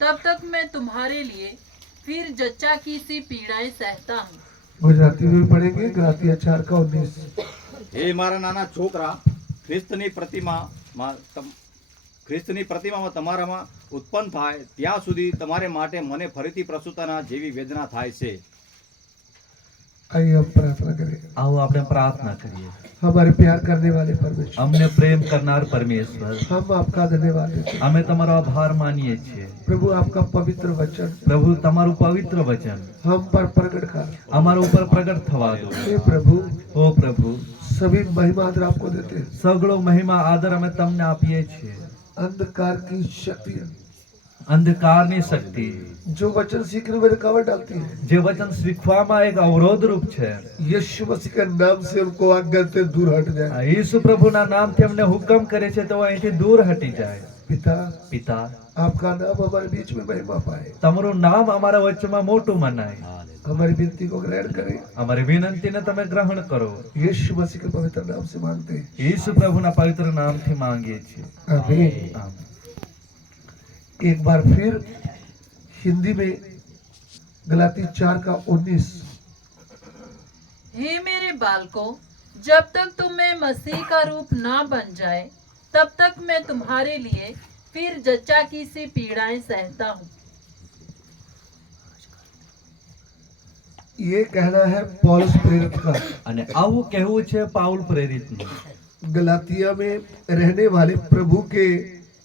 तब तक मैं तुम्हारे लिए फिर जच्चा की सी पीड़ाएं सहता हूँ। गुजराती में भी पढ़ेंगे, गलातिया 4:19। હે મારા નાના છોકરા, ખ્રિસ્તની પ્રતિમામાં ખ્રિસ્તની પ્રતિમામાં તમારામાં ઉત્પન્ન થાય ત્યાં સુધી તમારે માટે મને ફરીથી પ્રસૂતાના જેવી વેદના થાય છે. आइए हम प्रार्थना करें। आओ આપણે પ્રાર્થના કરીએ. हमारे प्यार करने वाले परमेश्वर, અમને પ્રેમ કરનાર પરમેશ્વર, हम आपका धन्यवाद देते हैं। અમે તમારો આભાર માનીએ છીએ. प्रभु आपका पवित्र वचन પ્રભુ તમારું પવિત્ર વચન हम पर प्रकट कर। અમારા ઉપર પ્રગટ થવા દો. हे प्रभु, ઓ પ્રભુ, सभी महिमा आदर आपको देते हैं। સગળો મહિમા આદર અમે તમને આપીએ છીએ. अंधकार की शक्ति અંધકારની શક્તિ जो वचन सीखने में रुकावट डालती है, જે વચન શીખવામાં એક અવરોધ રૂપ છે, यीशु मसीह के नाम से उनको आज्ञा से दूर हट जाए। આ ઈસુ પ્રભુના નામથી અમને હુકમ કરે છે તો અહીંથી દૂર હટી જાય. पिता, પિતા, आपका नाम हमारे बीच में महिमा पाए। તમારું નામ અમારા વચ્ચેમાં મોટું મનાય. हमारी विनती को ग्रहण करें। અમારી વિનંતીને તમે ગ્રહણ કરો. यीशु मसीह के पवित्र नाम से मांगते हैं, ઈસુ પ્રભુના પવિત્ર નામથી માંગીએ છીએ. आमीन। આમીન. एक बार फिर हिंदी में गलाती 4:19। हे मेरे बालकों, जब तक तुम्हें मसीह का रूप ना बन जाए तब तक मैं तुम्हारे लिए फिर जच्चा की सी पीड़ाएं सहता हूँ। ये कहना है पौलुस प्रेरित का। અને આવું કહેવું છે પાઉલ પ્રેરિતનું. गलातिया में रहने वाले प्रभु के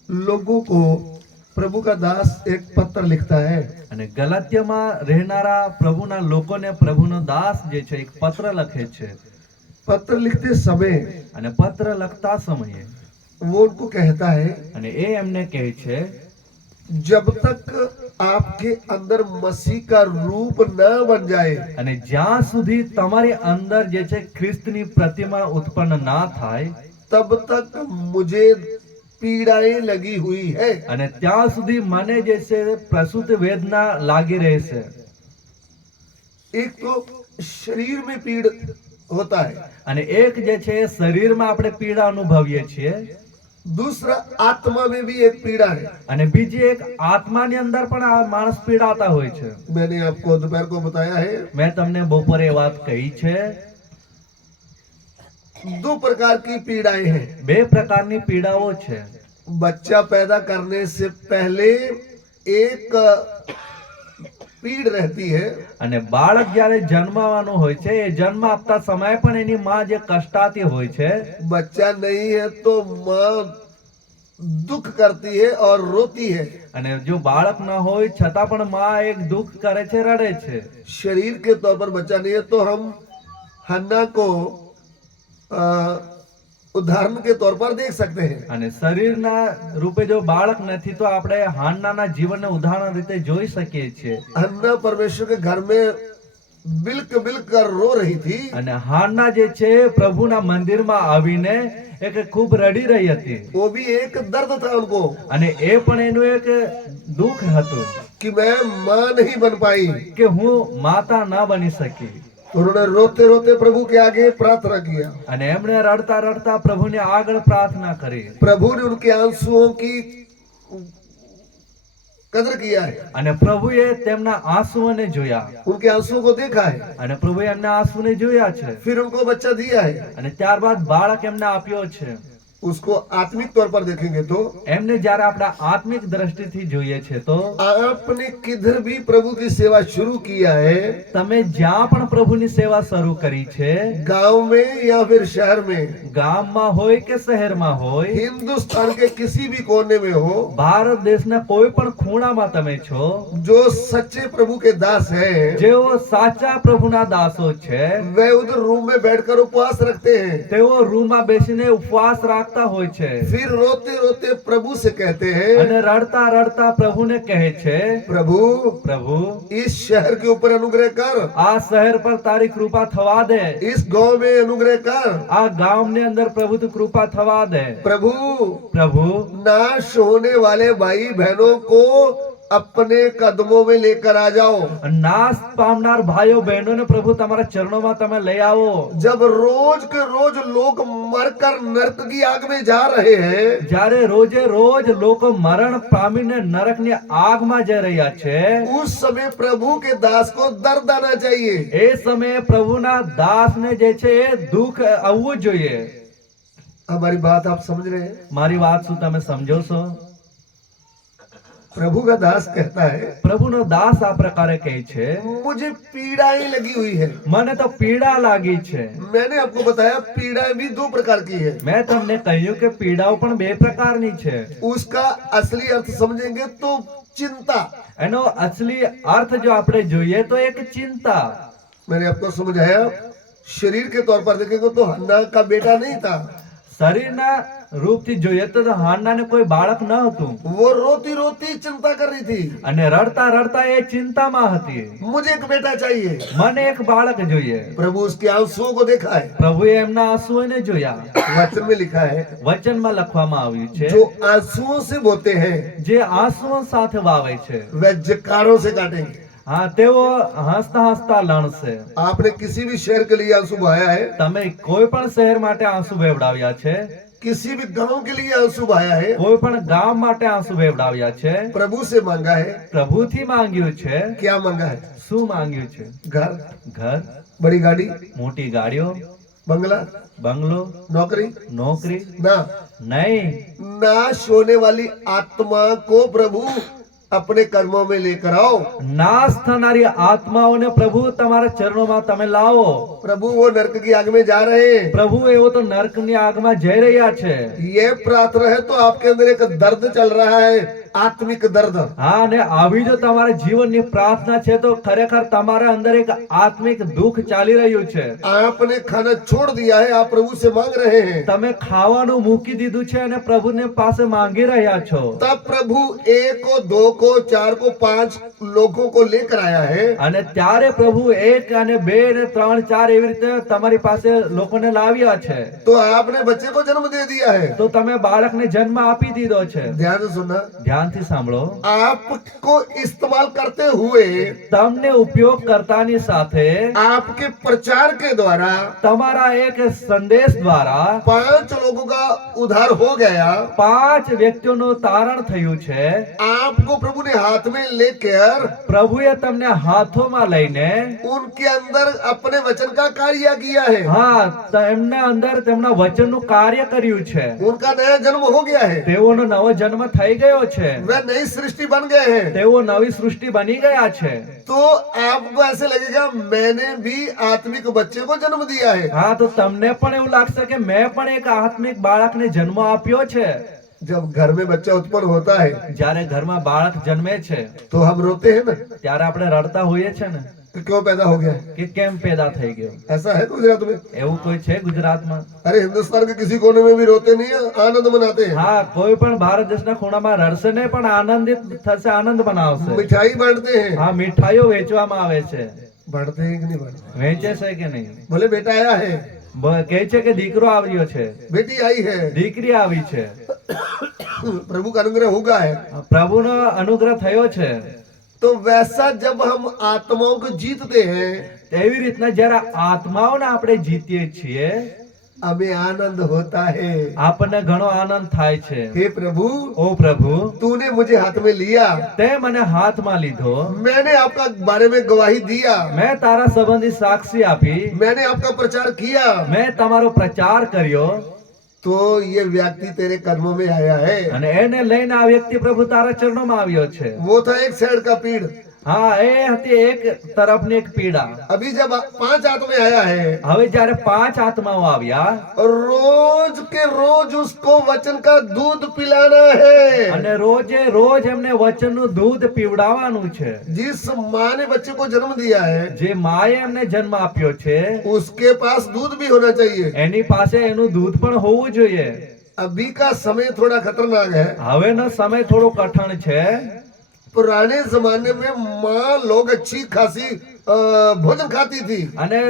लोगों को प्रभु का दास एक पत्र लिखता है। અને ગલાત્યમાં રહેનારા પ્રભુના લોકોને પ્રભુનો દાસ જે છે એક પત્ર લખે છે. पत्र लिखते समय અને પત્ર લખતા સમયે वो उनको कहता है, અને એ એમને કહે છે जब तक आपके अंदर मसीह का रूप न बन जाए, અને જ્યાં સુધી તમારી અંદર જે છે ખ્રિસ્તની પ્રતિમા ઉત્પન્ન ના થાય तब तक मुझे पीड़ाएं लगी हुई है। અને ત્યાં સુધી મને જે છે પ્રસૂત વેદના લાગી રહેશે. एक तो शरीर में पीड़ होता है, અને એક જે છે શરીરમાં આપણે પીડા અનુભવીએ છીએ दूसरा आत्मा में भी एक पीड़ा है। અને બીજી એક આત્માની અંદર પણ આ માણસ પીડાતા હોય છે. मैंने आपको दोपहर को बताया है, મેં તમને બપોરે એ વાત કહી છે. दो प्रकार की पीड़ाएं हैं। બે પ્રકારની પીડાઓ છે. बच्चा पैदा करने से पहले एक पीड़ रहती है, અને બાળક જ્યારે જન્મવાનું હોય છે એ જન્મ આપતા સમયે પણ એની માં જે કષ્ટાતી હોય છે. बच्चा नहीं है तो माँ दुख करती है और रोती है। અને જો બાળક ના હોય છતાં પણ માં એક દુઃખ કરે છે, રડે છે. शरीर के तौर पर बच्चा नहीं है तो हम हन्ना को उदाहरण के तौर पर देख सकते हैं। અને શરીરના રૂપે જો બાળક નથી તો આપણે હાન્નાના જીવનને ઉદાહરણ રીતે જોઈ શકીએ છીએ. हन्ना परमेश्वर के घर में बिल्क बिल्क कर रो रही थी, અને હાન્ના જે છે પ્રભુના મંદિરમાં આવીને એક ખૂબ રડી રહી હતી. वो भी एक दर्द था उनको અને એ પણ એનું એક દુઃખ હતું कि मैं माँ नहीं बन पाई। કે હું માતા ના બની શકી. तो उन्होंने रोते रोते प्रभु के आगे प्रार्थना किया। અને એમણે રડતા રડતા પ્રભુને આગળ પ્રાર્થના કરી. प्रभु ने उनके आंसुओं की कदर किया है, અને પ્રભુએ તેમના આંસુઓને જોયા. उनके आंसुओं को देखा है, અને પ્રભુએ એમના આંસુને જોયા છે. फिर उनको बच्चा दिया है। અને ત્યારબાદ બાળક એમને આપ્યો છે. उसको आत्मिक तौर पर देखेंगे तो એમને જ્યારે આપણે આત્મિક દ્રષ્ટિથી જોઈએ છે તો आपने किधर भी प्रभु की सेवा शुरू किया है, તમે જ્યાં પણ પ્રભુની સેવા શરૂ કરી છે, गांव में या फिर शहर में, ગામમાં હોય કે શહેરમાં હોય, हिंदुस्तान के किसी भी कोने में हो, ભારત દેશના કોઈ પણ ખૂણામાં તમે છો, जो सच्चे प्रभु के दास हैं, જેઓ સાચા પ્રભુના દાસો છે वे उधर रूम में बैठकर उपवास रखते हैं। તેઓ રૂમમાં બેસીને ઉપવાસ રાખતા હોય છે. फिर रोते रोते प्रभु से कहते हैं, અને રડતા રડતા પ્રભુને કહે છે, प्रभु પ્રભુ इस शहर के ऊपर अनुग्रह कर, આ શહેર પર તારી કૃપા થવા દે. इस गांव में अनुग्रह कर। આ ગામની અંદર પ્રભુ તું કૃપા થવા દે. प्रभु પ્રભુ नाश होने वाले भाई बहनों को अपने कदमों में लेकर आ जाओ। નાશ પામનાર ભાઈઓ બહેનોને પ્રભુ તમારા ચરણોમાં તમે લઈ આવો. जब रोज के रोज लोग मरकर नरक की आग में जा रहे हैं, જ્યારે રોજે રોજ લોકો મરણ પામીને નરકની આગમાં જઈ રહ્યા છે, उस समय प्रभु के दास को दर्द आना चाहिए। એ સમયે પ્રભુના દાસને જે છે એ દુઃખ આવવું જોઈએ. हमारी बात आप समझ रहे हैं? મારી વાત શું તમે સમજો છો? प्रभु का दास कहता है, પ્રભુનો દાસ આ પ્રકારે કહે છે, मुझे पीड़ाएं लगी हुई है। મને તો પીડા લાગી છે. मैंने आपको बताया पीड़ाएं भी 2 प्रकार की है। મેં તમને કહ્યું કે પીડાઓ પણ 2 પ્રકારની છે. उसका असली अर्थ समझेंगे तो चिंता। એનો અસલી અર્થ જો આપણે જોઈએ તો એક ચિંતા. मैंने आपको समझाया, शरीर के तौर पर देखेंगे तो हन्ना का बेटा नहीं था, શરીરના રૂપથી જોઈએ તો હાન્નાને કોઈ બાળક ન હતું वो रोती रोती चिंता कर रही थी, અને રડતા રડતા એ ચિંતામાં હતી. मुझे एक बेटा चाहिए। મને એક બાળક જોઈએ. प्रभु उसके आंसुओं को देखा है। પ્રભુએ એમના આંસુઓને જોયા. वचन में लिखा है, વચનમાં લખવામાં આવ્યું છે, जो आंसुओं से बोते हैं જે આંસુઓ સાથે વાવે છે, वह जकारों से काटेंगे। હા તેઓ હસતા હસતા લણશે. आपने किसी भी शहर के लिए आंसू बहाया है, તમે કોઈ પણ શહેર માટે આંસુ વેવડાવ્યા છે, किसी भी गांव के लिए आंसू बहाया है, કોઈ પણ ગામ માટે આંસુ વેવડાવ્યા છે, प्रभु से मांगा है। પ્રભુથી માંગ્યું છે. क्या मांगा है? શું માંગ્યું છે? घर, ઘર, बड़ी गाड़ी, મોટી ગાડીઓ, बंगला, બંગલો, नौकरी નોકરી ना। નહીં. नाश होने वाली आत्मा को प्रभु अपने कर्मों में लेकर आओ। નાશ થનારી આત્માઓને પ્રભુ તમારા ચરણોમાં તમે લાવો. प्रभु वो नरक की आग में जा रहे हैं। પ્રભુ એવો તો નરકની આગમાં જઈ રહ્યા છે. ये प्रार्थना है तो आपके अंदर एक दर्द चल रहा है, आत्मिक दर्द। હા, અને આવી જો તમારા જીવનની પ્રાર્થના છે તો ખરેખર તમારા અંદર એક આત્મિક દુઃખ ચાલી રહ્યું છે. आपने खाना छोड़ दिया है, आप प्रभु से मांग रहे हैं। તમે ખાવાનું મૂકી દીધું છે અને પ્રભુને પાસે માંગી રહ્યા છો. तब प्रभु 1 को 2 को 4 को 5 लोगों को लेकर आया है। અને ત્યારે પ્રભુ 1 અને 2 અને 3 4 એવી રીતે તમારી પાસે લોકોને લાવ્યા છે. तो आपने बच्चे को जन्म दे दिया है। તો તમે બાળકને જન્મ આપી દીધો છે. ध्यान से सुनना, ધ્યાનથી સાંભળો. आपको इस्तेमाल करते हुए તમને ઉપયોગ કરતાની સાથે आपके प्रचार के द्वारा તમારા એક સંદેશ દ્વારા 5 लोगों का उद्धार हो गया। 5 વ્યક્તિઓનું તારણ થયું છે. आपको प्रभु ने हाथ में लेकर પ્રભુએ તમને હાથોમાં લઈને उनके अंदर अपने वचन का कार्य किया है। હા એમના અંદર તેમના વચનનું કાર્ય કર્યું છે. उनका नया जन्म हो गया है, તેઓનો નવો જન્મ થઈ ગયો છે. वह नई सृष्टि बन गए हैं। તેઓ નવી સૃષ્ટિ બની ગયા છે. तो आपको ऐसे लगेगा मैंने भी आत्मिक बच्चे को जन्म दिया है। હા તો તમને પણ એવું લાગશે કે મેં પણ એક આત્મિક બાળકને જન્મ આપ્યો છે. जब घर में बच्चा उत्पन्न होता है જ્યારે ઘરમાં બાળક જન્મે છે तो हम रोते हैं ना ત્યારે આપણે રડતા હોઈએ છે ને कि क्यों पैदा हो गया। કે કેમ પેદા થઈ ગયો. ऐसा है गुजरात में? એવું કોઈ છે ગુજરાતમાં? अरे हिंदुस्तान के किसी कोने में भी रोते नहीं है, आनंद मनाते हैं। હા, કોઈ પણ ભારત દેશના ખૂણામાં રડશે નહીં પણ આનંદિત થશે, આનંદ મનાવશે. मिठाई बांटते हैं। હા, મીઠાઈઓ વેચવામાં આવે છે. बांटते हैं कि नहीं बांटते? વેચે છે કે નહીં? बोले बेटा आया है, કહે છે કે દીકરો આવ્યો છે, बेटी आई है। દીકરી આવી છે. प्रभु का अनुग्रह होगा है। પ્રભુનો અનુગ્રહ થયો છે. तो वैसा जब हम आत्माओं को जीतते हैं એવી રીતના જયારે આત્માઓને આપણે જીતીએ છીએ हमें आनंद होता है। આપણને ઘણો આનંદ થાય છે. हे प्रभु, ઓ પ્રભુ, तूने मुझे हाथ में लिया, તે મને હાથમાં લીધો, मैंने आपका बारे में गवाही दिया, મેં તારા સંબંધી સાક્ષી આપી, मैंने आपका प्रचार किया, મેં તમારો પ્રચાર કર્યો तो ये व्यक्ति तेरे कदमों में आया है। અને એને લઈને આ વ્યક્તિ પ્રભુ તારા ચરણોમાં આવ્યો છે. वो था एक साइड का पीड़। હા, એ હતી એક તરફની એક પીડા. अभी जब 5 आत्मा आया है, હવે જ્યારે 5 આત્માઓ આવ્યા रोज के रोज उसको वचन का दूध पिलाना है। અને રોજે રોજ એમને વચનનું દૂધ પીવડાવવાનું છે. जिस माँ ने बच्चे को जन्म दिया है જે માએ એમને જન્મ આપ્યો છે उसके पास दूध भी होना चाहिए। એની પાસે એનું દૂધ પણ હોવું જોઈએ. अभी का समय थोड़ा खतरनाक है। હવેનો સમય થોડો કઠણ છે. पुराने जमाने में माँ लोग अच्छी खासी भोजन खाती थी। અને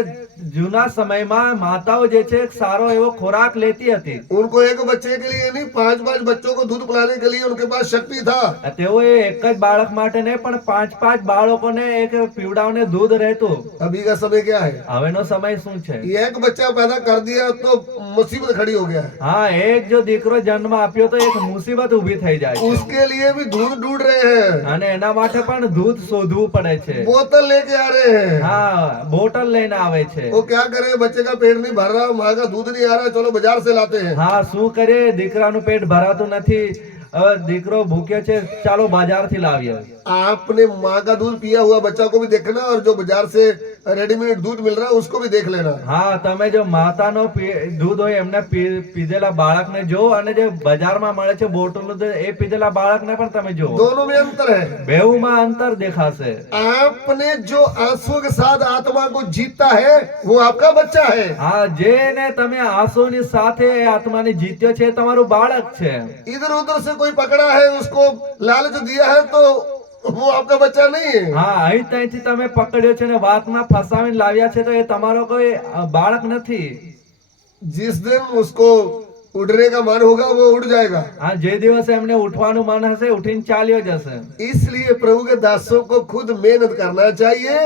જૂના સમયમાં માતાઓ જે છે એક સારો એવો ખોરાક લેતી હતી. उनको एक बच्चे के लिए नहीं, 5-5 बच्चों को दूध पिलाने के लिए उनके पास शक्ति था। તેઓએ એક જ બાળક માટે નહીં પણ 5-5 બાળકોને એક પીવડાવને દૂધ રહેતું. अभी का समय क्या है? હવેનો સમય શું છે? ये एक बच्चा पैदा कर दिया तो मुसीबत खड़ी हो गया है। હા, એક જો દીકરો જન્મ આપ્યો તો એક મુસીબત ઊભી થઈ જાય છે. उसके लिए भी दूध ढूंढ रहे हैं, અને એના માટે પણ દૂધ શોધવું પડે છે. बोतल लेके आ रहे हैं। હા, બોટલ લઈને આવે છે. वो क्या करे, बच्चे का पेट नहीं भर रहा, माँ का दूध नहीं आ रहा, चलो बाजार से लाते हैं। હા, શું કરે, દીકરાનું પેટ ભરાતું નથી, હવે દીકરો ભૂખ્યો છે, ચાલો બજારથી લાવીએ. आपने माँ का दूध पिया हुआ बच्चा को भी देखना और जो बाजार से रेडीमेड दूध मिल रहा है उसको भी देख लेना। હા, તમે જો માતાનો દૂધ હોય એમને પીધેલા બાળકને જો, અને જે બજારમાં મળે છે બોટલનું દૂધ એ પીધેલા બાળકને પણ તમે જો. दोनों में अंतर है। બેઉમાં અંતર દેખાશે. आपने जो आंसुओं के साथ आत्मा को जीता है वो आपका बच्चा है। હા, જેને તમે આંસુની સાથે એ આત્માને જીત્યો છે એ તમારું બાળક છે. इधर उधर से कोई पकड़ा है, उसको लालच दिया है तो वो आपका बच्चा नहीं है। હા, અહીં ત્યાંથી તમે પકડ્યો છે ને વાતમાં ફસાવીને લાવ્યા છે તો એ તમારો કોઈ બાળક નથી. जिस दिन उसको उड़ने का मन होगा वो उड़ जाएगा। હા, જે દિવસે એમને ઉઠવાનું મન હશે ઉઠીને ચાલ્યો જશે. इसलिए प्रभु के दासों को खुद मेहनत करना चाहिए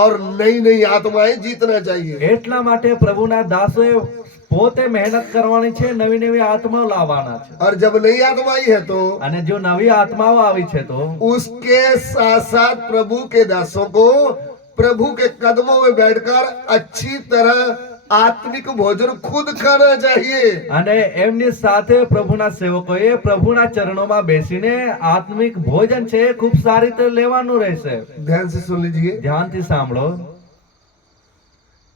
और नई नई आत्माएं जीतना चाहिए। એટલા માટે પ્રભુના દાસોએ પોતે મહેનત કરવાની છે, નવી નવી આત્માઓ લાવવાના છે. और जब नई आत्मा आई है तो અને જો નવી આત્માઓ આવી છે તો उसके साथ साथ प्रभु के दासों को प्रभु के कदमों में बैठकर अच्छी तरह आत्मिक भोजन खुद खाना चाहिए। અને એમની સાથે પ્રભુના સેવકોએ પ્રભુના ચરણોમાં બેસીને આત્મિક ભોજન છે એ ખૂબ સારી રીતે લેવાનું રહેશે. ध्यान से सुन लीजिए। ધ્યાનથી સાંભળો.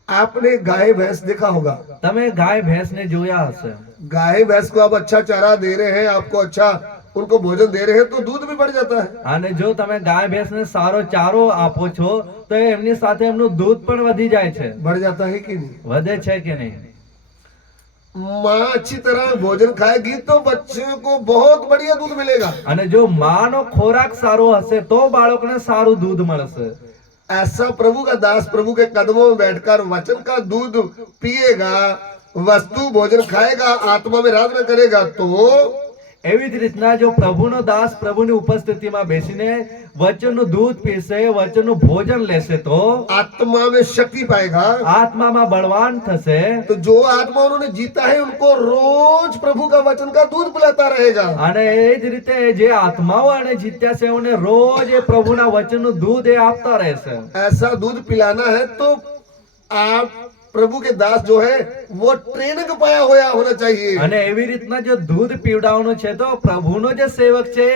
आपने गाय भैंस देखा होगा। તમે ગાય ભેંસને જોયા હશે. गाय भैंस को आप अच्छा चारा दे रहे हैं, आपको अच्छा उनको भोजन दे रहे हैं तो दूध भी बढ़ जाता है। અને જો તમે ગાય ભેંસને સારો ચારો આપો છો તો એમની સાથે એમનું દૂધ પણ વધી જાય છે. बढ़ जाता है कि नहीं? વધે છે કે નહીં? माँ अच्छी तरह भोजन खाएगी तो बच्चे को बहुत बढ़िया दूध मिलेगा। અને જો માનો ખોરાક સારો હશે તો બાળકને સારું દૂધ મળશે. ऐसा प्रभु का दास प्रभु के कदमों में बैठकर वचन का दूध पिएगा, वस्तु भोजन खाएगा, आत्मा में आराधना करेगा तो એવી જ રીતના જો પ્રભુનો દાસ પ્રભુની ઉપસ્થિતિમાં બેસીને વચનનું દૂધ પીશે, વચનનું ભોજન લેશે તો आत्मा में शक्ति पाएगा। આત્મામાં બળવાન થશે. तो जो आत्मा उन्होंने जीता है उनको रोज प्रभु का वचन का दूध पिलाता रहेगा। અને એ જ રીતે જે આત્માઓ અને જીત્યા છે એમને રોજ એ પ્રભુના વચનનું દૂધ એ આપતા રહેશે. ऐसा दूध पिलाना है तो आप प्रभु के दास जो है वो ट्रेनिंग पाया हुआ होना चाहिए। અને એવી રીતના જો દૂધ પીવડાવવાનું છે તો પ્રભુનો જે સેવક છે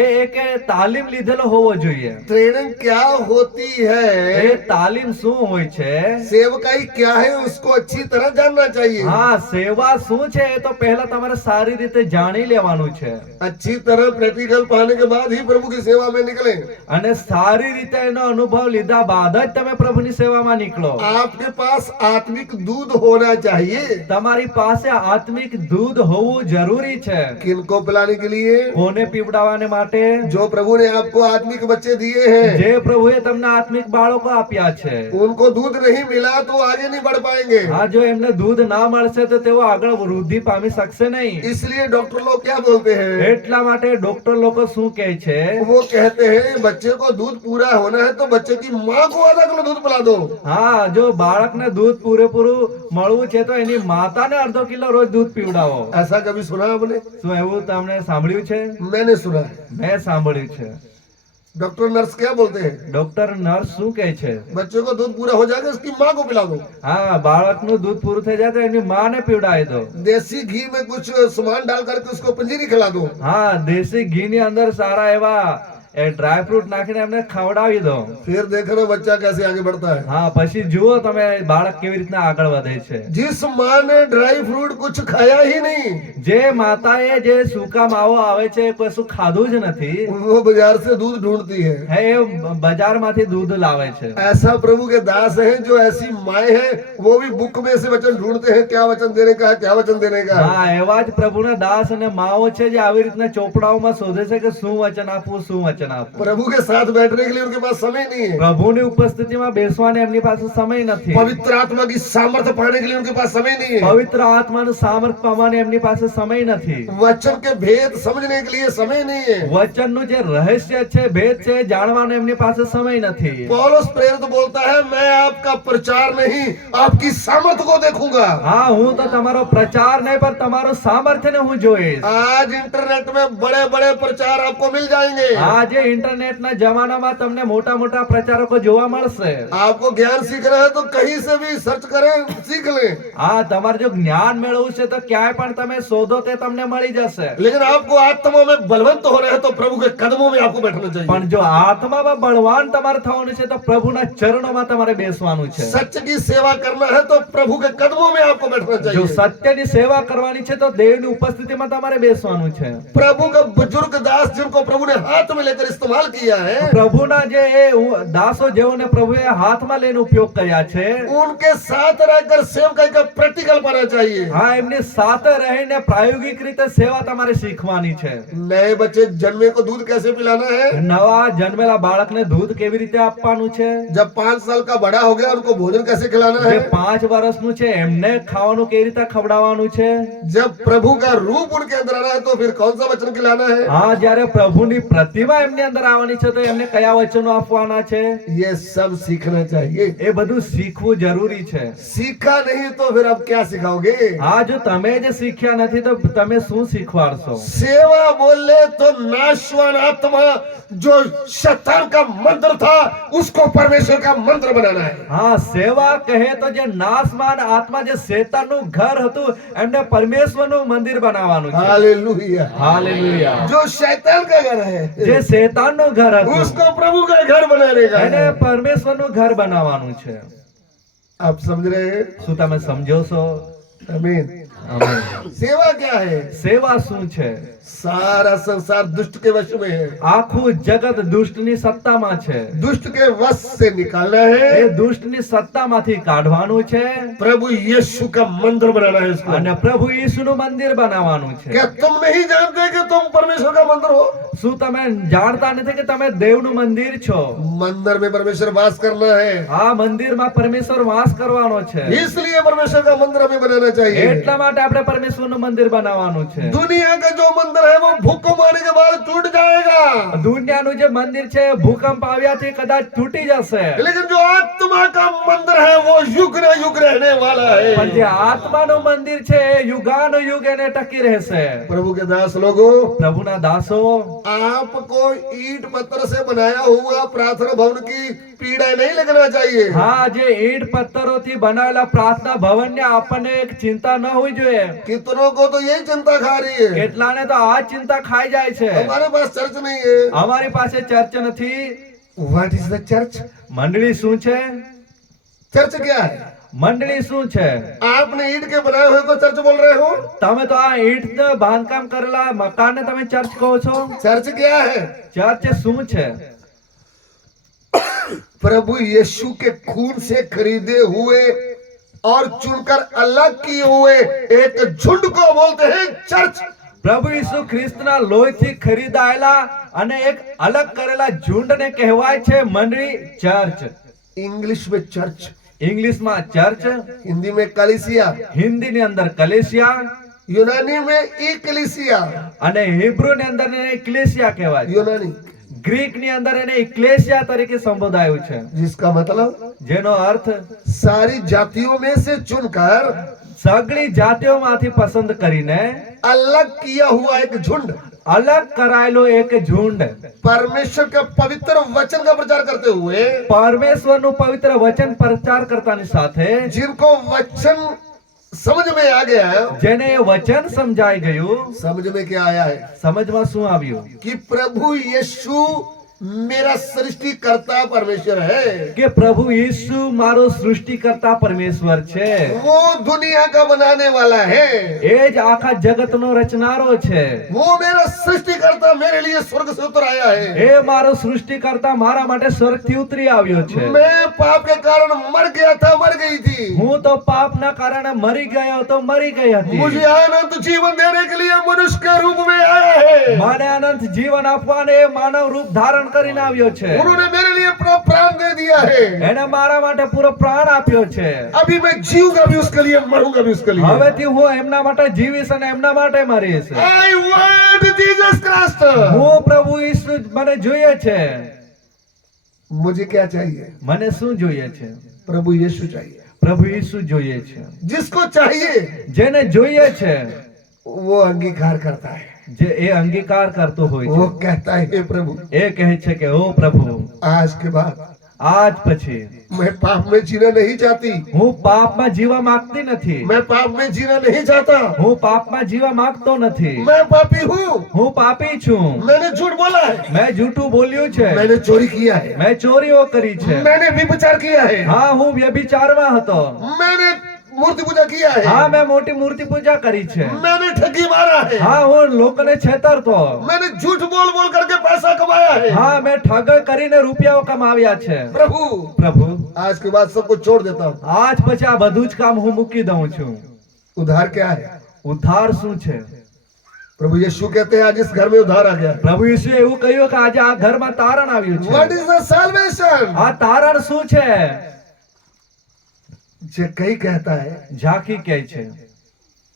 એ એક તાલીમ લીધેલો હોવો જોઈએ. ट्रेनिंग क्या होती એ है, તાલીમ શું હોય છે? सेवकाई क्या है, उसको अच्छी तरह जानना चाहिए। હા, સેવા શું છે એ તો પહેલા તમારે સારી રીતે જાણી લેવાનું છે. अच्छी तरह प्रैक्टिकल पाने के बाद ही प्रभु की सेवा में निकले। અને સારી રીતે એનો અનુભવ લીધા બાદ જ તમે પ્રભુની સેવામાં નીકળો. आपके पास आत्मिक दूध होना चाहिए। તમારી પાસે આત્મિક દૂધ હોવું જરૂરી છે. किनको पिलाने के लिए? કોને પીવડાવવાને માટે? जो प्रभु ने आपको आत्मिक बच्चे दिए हैं, જે પ્રભુએ તમને આત્મિક બાળકો આપ્યા છે. उनको दूध नहीं मिला तो आगे नहीं बढ़ पाएंगे। હા, જો એમને દૂધ ના મળશે તો તેઓ આગળ વૃદ્ધિ પામી શકશે નહીં. इसलिए डॉक्टर लोग क्या बोलते हैं? એટલા માટે ડોક્ટર લોકો શું કહે છે? वो कहते हैं बच्चे को दूध पूरा होना है तो बच्चे की माँ को आधा किलो दूध पिला दो। હા, જો બાળકને દૂધ પૂરેપૂરું મળવું છે તો એની માતાને અડધો કિલો રોજ દૂધ પીવડાવો. ऐसा कभी सुना आपने? શું એવું તમને સાંભળ્યું છે? मैंने सुना है। મેં સાંભળ્યું છે. डॉक्टर नर्स क्या बोलते हैं? ડોક્ટર નર્સ શું કહે છે? बच्चे को दूध पूरा हो जाएगा उसकी माँ को पिला दो। હા, બાળકનું દૂધ પૂરું થઈ જાય તો એની માને પીવડાવી દો. देसी घी में कुछ सामान डाल करके उसको पंजीरी खिला दो। હા, દેશી ઘીની અંદર સારા એવા ડ્રાય ફ્રૂટ નાખીને એમને ખવડાવી દો. फिर देखना बच्चा कैसे आगे बढ़ता है। હા, પછી જુઓ તમે બાળક કેવી રીતના આગળ વધે છે. जिस माँ ने ड्राई फ्रूट कुछ खाया ही नहीं, જે માતાએ જે સૂકા માવો આવે છે એ કશું ખાધું જ નથી, वो बाजार से दूध ढूंढती है। હે એ બજારમાંથી દૂધ લાવે છે. ऐसा प्रभु के दास हैं जो ऐसी माए हैं वो भी बुक में से वचन ढूंढते हैं, क्या वचन देने का है, क्या वचन देने का है। હા, એવા જ પ્રભુના દાસ અને માઓ છે જે આવી રીતના ચોપડાઓમાં શોધે છે કે શું વચન આપવું, શું વચન વચન આપો. प्रभु के साथ बैठने के लिए उनके पास समय नहीं है, પ્રભુની ઉપસ્થિતિમાં બેસવાને એમની પાસે સમય નથી. पवित्र आत्मा की सामर्थ्य पाने के लिए उनके पास समय नहीं है, પવિત્ર આત્માનું સામર્થ્ય પામવાને એમની પાસે સમય નથી. वचन के भेद समझने के लिए समय नहीं है. વચનનું જે રહસ્ય છે, ભેદ છે, જાણવાનો એમની પાસે સમય નથી. पौलुस प्रेरित बोलता है, मैं आपका प्रचार नहीं आपकी सामर्थ्य को देखूंगा. હા, હું તો તમારો પ્રચાર નહીં પણ તમારો સામર્થ્યને હું જોઈશ. आज इंटरनेट में बड़े बड़े प्रचार आपको मिल जाएंगे. આજે ઇન્ટરનેટના જમાનામાં તમને મોટા મોટા પ્રચારકો જોવા મળશે. आपको ज्ञान सीखना है तो कहीं से भी सर्च करें, सीख लें. હા, તમારે જો જ્ઞાન મેળવવું છે તો ક્યાંય પણ તમે શોધો તે તમને મળી જશે. लेकिन आपको आत्मा में बलवंत होना है तो प्रभु के कदमों में आपको बैठना चाहिए. પણ જો આત્મામાં બળવાન તમારે થવાનું છે તો પ્રભુના ચરણોમાં તમારે બેસવાનું છે. सच की सेवा करना है तो प्रभु के कदमों में आपको बैठना જો चाहिए. સત્યની સેવા કરવાની છે તો દેવની ઉપસ્થિતિમાં તમારે બેસવાનું છે. प्रभु का बुजुर्ग दास जिनको प्रभु ने हाथ में लेकर इस्तेमाल किया है, પ્રભુના જે એ દાસો જેઓને પ્રભુએ હાથમાં લઈને ઉપયોગ કર્યા છે, उनके साथ रहकर सेवकाई का प्रैक्टिकल पाना चाहिए. હા, એમની સાથે રહીને પ્રાયોગિક રીતે સેવા તમારે શીખવાની છે. नए बच्चे जन्मे को दूध कैसे पिलाना है? નવા જન્મેલા બાળકને દૂધ કેવી રીતે આપવાનું છે, जब 5 साल का बड़ा हो गया उनको भोजन कैसे खिलाना જે है? 5 વર્ષનું છે એમને ખાવાનું કેવી રીતે ખવડાવવાનું છે. जब प्रभु का रूप उनके अंदर आना है तो फिर कौन सा वचन खिलाना है? હા, જ્યારે પ્રભુની પ્રતિમા એમની અંદર આવવાની છે તો એમને કયા વચનો આપવાના છે, ये सब सीखना चाहिए. એ બધું શીખવું જરૂરી છે. सीखा नहीं तो फिर अब क्या सिखाओगे? હા, જો તમે જ શીખ્યા નથી તો તમે શું શીખવાડશો. सेवा बोले तो नाशवान आत्मा जो शैतान का मंत्र था उसको परमेश्वर का मंत्र बनाना है. હા, સેવા કહે તો જે નાશવાન આત્મા જે શેતાનનું ઘર હતું એમને પરમેશ્વરનું મંદિર બનાવવાનું છે. हालेलुया. હાલેલુયા. जो शैतान का घर है જે શેતાનનું ઘર હતું उसको प्रभु का घर बनाने का એને है. પરમેશ્વરનું ઘર બનાવવાનું છે. आप समझ रहे हैं? શું તમે સમજો છો? आमीन. આમેન. सेवा क्या है? સેવા શું છે? सारा संसार दुष्ट के वश में है. આખું જગત દુષ્ટની સત્તામાં છે. दुष्ट के वश से निकालना એ है. દુષ્ટની સત્તામાંથી કાઢવાનું છે प्रभु यीशु का मंदिर बनाना है इसको. અને પ્રભુ ઈસુનું મંદિર બનાવવાનું છે. क्या तुम नहीं जानते कि तुम परमेश्वर का मंदिर हो? શું તમે જાણતા નથી કે તમે દેવનું મંદિર છો? मंदिर में परमेश्वर वास करना है, આ મંદિરમાં પરમેશ્વર વાસ કરવાનો છે. इसलिए परमेश्वर का मंदिर हमें बनाना चाहिए. એટલા માટે આપણે પરમેશ્વરનું મંદિર બનાવવાનું છે. दुनिया का जो मंदिर है वो भूकंप आने के बाद टूट जाएगा, દુનિયાનું જે મંદિર છે ભૂકંપ આવ્યાથી કદાચ તૂટી જશે, लेकिन जो आत्मा का मंदिर है वो युग न युग रहने वाला પણ જે है. આત્માનું મંદિર છે એ યુગાનુયુગ એને ટકી રહેશે. प्रभु के दास लोगों, પ્રભુના દાસો, आपको ईंट पत्थर से बनाया हुआ प्रार्थना भवन की पीड़ा नहीं लगना चाहिए. હા, જે ઈંટ પથ્થરોથી બનાવેલા પ્રાર્થના ભવનને આપણને એક ચિંતા ન હોવી જોઈએ. कितनों को तो यही चिंता खा रही है. કેટલાને તો આ ચિંતા ખાઈ જાય છે. हमारे पास चर्च नहीं है. અમારી પાસે ચર્ચ નથી. What is the church? મંડળી શું છે? चर्च क्या है? મંડળી શું છે? आपने ईंट के बनाए हुए को चर्च बोल रहे हो? તમે તો આ ઈંટ બાંધકામ કરેલા મકાનને તમે ચર્ચ કહો છો? चर्च क्या है? ચર્ચ શું છે? प्रभु यीशु के खून से खरीदे हुए और चुनकर अलग किए हुए एक झुंड को बोलते हैं चर्च. પ્રભુ ઈસુ ખ્રિસ્તના લોહીથી ખરીદાયેલા અને એક અલગ કરેલા ઝુંડને કહેવાય છે મંડળી, ચર્ચ. इंग्लिश में चर्च, ઇંગ્લિશમાં ચર્ચ, हिंदी में कलीसिया, હિન્દીની અંદર કલેસિયા यूनानी में इक्लेसिया. અને હિબ્રુની અંદર એને ઇક્લેસિયા કહેવાય. यूनानी ગ્રીકની અંદર એને ઇક્લેસિયા તરીકે સંબોધાયું છે, जिसका मतलब જેનો અર્થ सारी जातियों में से चुनकर સગળી જાતિઓમાંથી પસંદ કરીને अलग किया हुआ एक झुंड અલગ કરાયેલો એક ઝુંડ परमेश्वर का पवित्र वचन का प्रचार करते हुए, પરમેશ્વરનું પવિત્ર વચન પ્રચાર કરતાની સાથે जिनको वचन समझ में आ गया है. જેને એ વચન સમજાઈ ગયું. समझ में क्या आया है? સમજમાં શું આવ્યું? कि प्रभु यीशु मेरा सृष्टिकर्ता परमेश्वर है, કે પ્રભુ ઈસુ મારો સૃષ્ટિકર્તા પરમેશ્વર છે, वो दुनिया का बनाने वाला है, એ જ આખા જગતનો રચનારો છે, वो मेरा सृष्टिकर्ता मेरे लिए स्वर्ग से उतर आया है। એ મારો સૃષ્ટિકર્તા મારા માટે સ્વર્ગથી ઉતરી આવ્યો છે। मैं पाप के कारण मर गया था, मर गई थी, હું તો પાપના કારણે મરી ગયો તો મરી ગઈ હતી। मुझे अनंत जीवन देने के लिए मनुष्य के रूप में आया है। મને અનંત જીવન આપવાને એ માનવ રૂપ ધારણ કરીને આવ્યો છે। उन्होंने मेरे लिए अपना प्राण दे दिया है। એને મારા માટે પૂરો પ્રાણ આપ્યો છે। अभी मैं जीऊंगा भी उसके लिए, मरूंगा भी उसके लिए। હવેથી હું એમના માટે જીવીશ અને એમના માટે મરીશ। I want Jesus Christ। હું પ્રભુ ઈસુ મને જોઈએ છે। मुझे क्या चाहिए? મને શું જોઈએ છે? प्रभु यीशु चाहिए। પ્રભુ ઈસુ જોઈએ છે। जिसको चाहिए જેને જોઈએ છે वो अंगीकार करता है, જે એ અંગીકાર કરતો હોય वो છે। कहता है हे प्रभु, એ કહે છે કે ઓ પ્રભુ, आज के बाद આજ પછી मैं पाप में जीना नहीं चाहती, હું પાપમાં જીવા માંગતી નથી। मैं पाप में जीना नहीं चाहता, હું પાપમાં જીવા માંગતો નથી। मैं पापी हूँ, હું પાપી છું। मैंने झूठ बोला है, મેં જૂઠું બોલ્યું છે। मैंने चोरी किया है, મેં ચોરીઓ કરી છે। मैंने व्यभिचार किया है, હા, હું વ્યભિચારમાં હતો। मैंने मूर्ति पूजा किया है, હા, મેં મોટી મૂર્તિ પૂજા કરી છે। मैंने ठगी मारा है, હા, હું લોકોને છેતરતો। मैंने झूठ बोल बोल करके पैसा कमाया है। હા, મેં ઠગ કરીને રૂપિયાઓ કમાવ્યા છે। प्रभु, પ્રભુ, आज के बाद सब कुछ छोड़ देता हूँ। આજ પછી આ બધું જ કામ હું મૂકી દઉં છું। उधार क्या है? ઉદ્ધાર શું છે? प्रभु यीशु कहते हैं आज इस घर में उधार आ गया। પ્રભુ ઈસુએ એવું કહ્યું કે આજે આ ઘરમાં તારણ આવ્યું What છે। is the salvation? આ તારણ શું છે? जे कई कहता है ઝાંખી કહે છે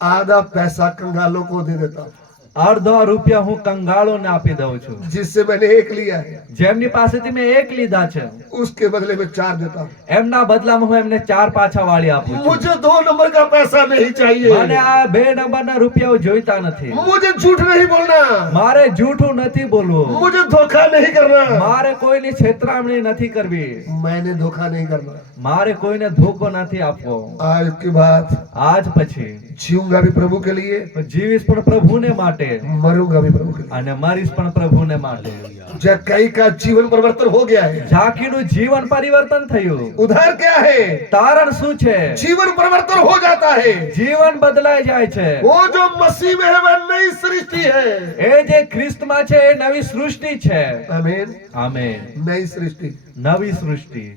आधा पैसा कंगालों को दे देता हूँ, અડધો રૂપિયા હું કંગાળોને આપી દઉં છું। जिससे मैंने एक लिया है જેમની પાસેથી મેં એક લીધા છે उसके बदले में 4 देता हूँ। એમના બદલામાં હું એમને 4 પાછા વાળી આપું છું। मुझे 2 नंबर का पैसा नहीं મને चाहिए, આ 2 નંબરના રૂપિયાઓ જોઈતા નથી। मुझे झूठ नहीं बोलना, મારે જૂઠું નથી બોલવું। मुझे धोखा नहीं करना, મારે કોઈની છેતરામણી નથી કરવી। मैंने धोखा नहीं करना। મારે કોઈને ધોકો નથી આપવો। आज के बाद આજ પછી जीऊंगा भी प्रभु के लिए, જીવીશ પણ પ્રભુને માટે मरूंगा भी प्रभु के लिए। અને મરીશ પણ પ્રભુને માટે। जक्कई का जीवन परिवर्तन हो गया है। ઝાંખીનું જીવન પરિવર્તન થયું। उधार क्या है? તારણ શું છે? जीवन परिवर्तन हो जाता है। જીવન બદલાઈ જાય છે। वो जो मसीह में है वह नई सृष्टि है। એ જે ખ્રિસ્તમાં છે એ નવી સૃષ્ટિ છે। आमीन। આમેન। नई सृष्टि, નવી સૃષ્ટિ।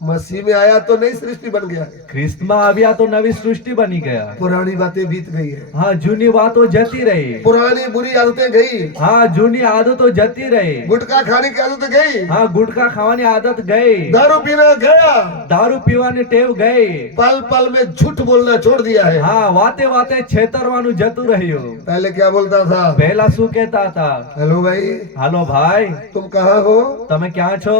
मसीह में आया तो नई सृष्टि बन गया, ખ્રિસ્તમાં આવ્યા તો નવી સૃષ્ટિ બની ગયા। पुरानी बातें बीत गई है, હા, જૂની વાતો જતી રહી। पुरानी बुरी आदतें गई, હા, જૂની આદતો જતી રહી। गुटखा खाने की आदत गई, હા, ગુટકા ખાવાની આદત ગઈ। दारू पीना गया, દારૂ પીવાની ટેવ ગઈ। पल पल में झूठ बोलना छोड़ दिया है। હા, વાતે વાતે છેતરવાનું જતું રહ્યું। पहले क्या बोलता था? પહેલા શું કહેતા હતા? हेलो भाई, હાલો ભાઈ, तुम कहाँ हो? તમે ક્યાં છો?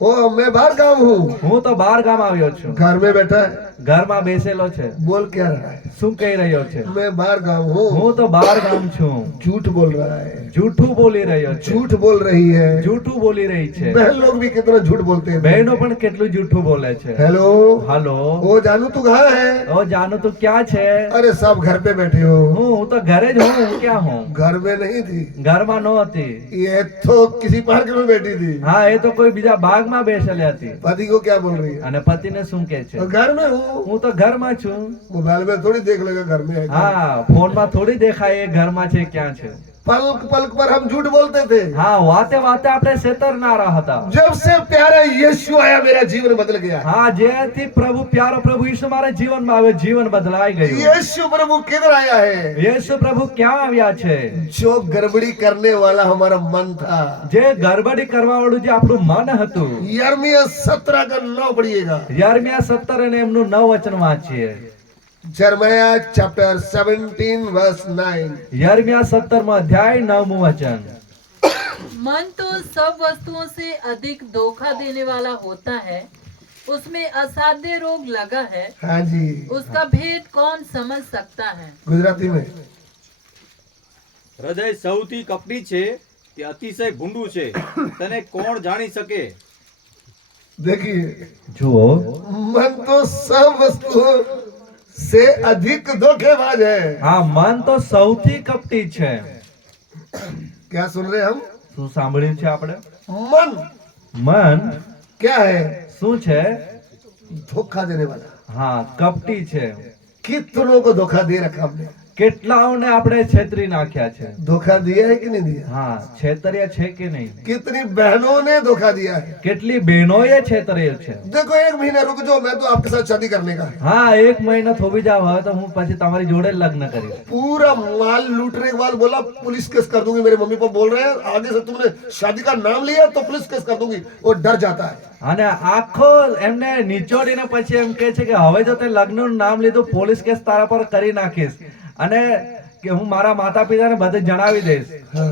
ओ मैं बाहर गाँव हूँ। હું તો બહાર ગામ આવ્યો છું। घर में बैठा है, ઘરમાં બેસેલો છે। बोल क्या रहा है? શું કહી રહ્યો છે? मैं बाहर गाँव हूँ। હું તો બહાર ગામ છું। झूठ बोल रहा है, જૂઠું બોલી રહ્યો છે। झूठ बोल रही है। જૂઠું બોલી રહી છે। बहन लोग भी कितना झूठ बोलते हैं। બહેનો પણ કેટલું જૂઠું બોલે છે। हेलो, હાલો, ओ जानू तू कहाँ है? ઓ જાનુ તું ક્યાં છે? अरे सब घर पे बैठे हो। હું તો ઘરે જ હું। હું ક્યાં હું? घर में नहीं थी, ઘરમાં નહોતી। ये तो किसी पार्क में बैठी थी। હા, એ તો કોઈ બીજા બાગમાં બેસેલી હતી। पति को क्या बोल रही है? અને પતિને શું કહે છે? तो घर में हूँ। હું તો ઘરમાં છું। मोबाइल में थोड़ी देख लेगा घर में है क्या। હા, ફોનમાં થોડી દેખાય એ ઘરમાં છે ક્યાં છે। पलक पलक पर हम झूठ बोलते थे। હા, વાતે વાતે આપણે છેતરનારા હતા। जब से प्यारा यीशु आया मेरा जीवन बदल गया। હા, જેથી પ્રભુ પ્યારો પ્રભુ ઈસુ મારા જીવનમાં આવ્યો, જીવન બદલાઈ ગયું। यीशु प्रभु किधर आया है? యేసు પ્રભુ ક્યાં આવ્યા છે? जो गड़बड़ी करने वाला हमारा मन था। જે ગરબડી કરવા વાળું જે આપણું મન હતું। यिर्मयाह 17 का 9 पढ़िएगा। યર્મિયા 17 અને એમનું 9 વચન વાંચીએ। जर्मया चैप्टर 17 वर्स 9। યર્મિયા 17 અધ્યાય 9 वचन। मन तो सब वस्तुओं से अधिक धोखा देने वाला होता है, उसमें असाध्य रोग लगा है, हाँ जी, उसका भेद कौन समझ सकता है? गुजराती में। હૃદય સૌથી કપટી છે, તે અતિશય ભૂંડું છે, તને કોણ જાણી શકે? देखिए, જુઓ, मन तो सब वस्तुओं से अधिक धोखेबाज है। આ મન તો સૌથી કપટી છે। क्या सुन रहे हैं हम? શું સાંભળ્યું છે આપણે? मन મન क्या है? શું છે? धोखा देने वाला। હા, કપટી છે. कितनों को धोखा दे रखा हमने? કેટલાઓને આપણે છેતરી નાખ્યા છે. धोखा दिया है कि नहीं दिया? હા, છેતર્યા છે કે નહીં? कितनी बहनों ने धोखा दिया है? કેટલી બહેનોએ છેતર્યું છે. देखो, एक महीना रुक जाओ, मैं तो आपके साथ शादी करने का है। હા, એક મહિનો થોભી જાવ, હવે તો હું પછી તમારી જોડે જ લગ્ન કરીશ. पूरा माल लूटने के बाद बोला पुलिस केस कर दूंगी। मेरे मम्मी पापा बोल रहे हैं आगे से तुमने शादी का नाम लिया तो पुलिस केस कर दूंगी। वो डर जाता है। અને આખો એમને નીચોડીને પછી એમ કહે છે કે હવે જો તે લગ્નનું નામ લીધું, પોલીસ કેસ તારા પર કરી નાખીશ અને કે હું મારા માતા પિતાને બધું જણાવી દઈશ. हाँ।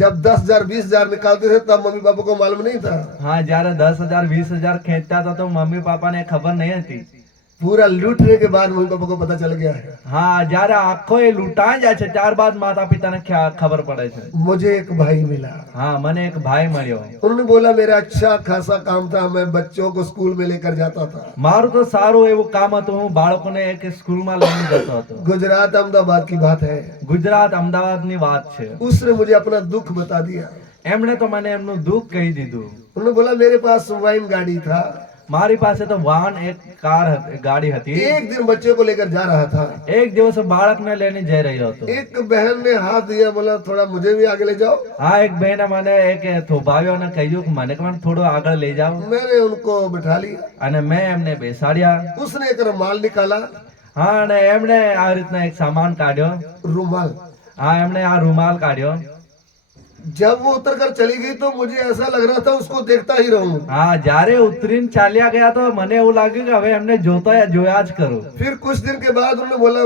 जब 10,000 20,000 निकालते थे तब मम्मी पापा को मालूम नहीं था। હા, જ્યારે 10,000 20,000 ખેંચતા હતા તો મમ્મી પાપાને ખબર નહીં હતી. पूरा लूटने के बाद मम्मी पापा को पता चल गया है। હા, જ્યારે આખો એ લૂંટાઈ જાય છે ત્યારબાદ માતા પિતાને ખબર પડે છે. मुझे एक भाई मिला। હા, મને એક ભાઈ મળ્યો. उन्होंने बोला मेरा अच्छा खासा काम था, मैं बच्चों को स्कूल में लेकर जाता था। મારું તો સારું એવું કામ હતું, હું બાળકોને એક સ્કૂલમાં લઈને જતો હતો. गुजरात अहमदाबाद की बात है। ગુજરાત અમદાવાદની વાત છે. उसने मुझे अपना दुख बता दिया। એમણે તો મને એમનું દુઃખ કહી દીધું. उन्होंने बोला मेरे पास वाइन गाड़ी था। મારી પાસે તો વાહન એક ગાડી હતી. एक दिन बच्चे को लेकर जा रहा था। એક દિવસ બાળકને લઈને જઈ રહ્યો હતો. एक बहन ने हाथ दिया, बोला थोड़ा मुझे भी आगे ले जाओ। હા, એક બહેને મને એક થોભાવ્યો અને કહ્યું કે મને પણ થોડું આગળ લઈ જાઓ. मैंने उनको बिठा लिया। અને મેં એમને બેસાડ્યા. उसने एक रुमाल निकाला। હા, અને એમણે આ રીતના એક સામાન કાઢ્યો. रुमाल। હા, એમણે આ રૂમાલ કાઢ્યો. जब वो उतर कर चली गई तो मुझे ऐसा लग रहा था उसको देखता ही रहूं। હા, જ્યારે ઉતરીને ચાલ્યા ગયા તો મને એવું લાગ્યું કે હવે એમને જોયા જ કરું. फिर कुछ दिन के बाद उन्होंने बोला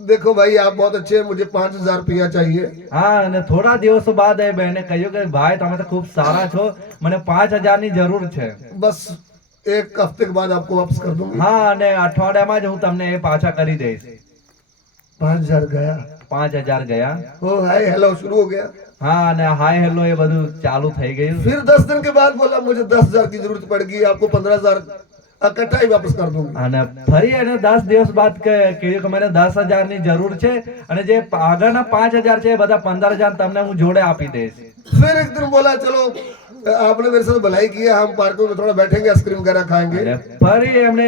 देखो भाई आप बहुत अच्छे हैं, मुझे 5,000 रुपया चाहिए। હા, અને થોડા દિવસો બાદ એ બહેને કહ્યું કે ભાઈ તમે તો ખૂબ સારા છો, મને 5,000 ની જરૂર છે. बस एक हफ्ते के बाद आपको वापस कर दूंगी। હા, અને અઠવાડિયામાં જ હું તમને એ પાછા કરી દઈશ. 5,000 गया। 5,000 ગયા. ओ हाय हेलो शुरू हो गया। હા, અને હાય હેલો એ બધું ચાલુ થઈ ગયું. फिर 10 दिन के बाद बोला मुझे 10,000 की जरूरत पड़ेगी, आपको 15,000 इकट्ठा ही वापस कर दूंगी। અને ફરી એને 10 દિવસ બાદ કહ્યું કે મને 10,000 ની જરૂર છે અને જે આગળના 5,000 છે એ બધા 15,000 તમને હું જોડે આપી દઈશ. फिर एक दिन बोला चलो आपने मेरे साथ भलाई किया, हम पार्कों में थोड़ा बैठेंगे, आइसक्रीम वगैरह खाएंगे। અને ફરી એમણે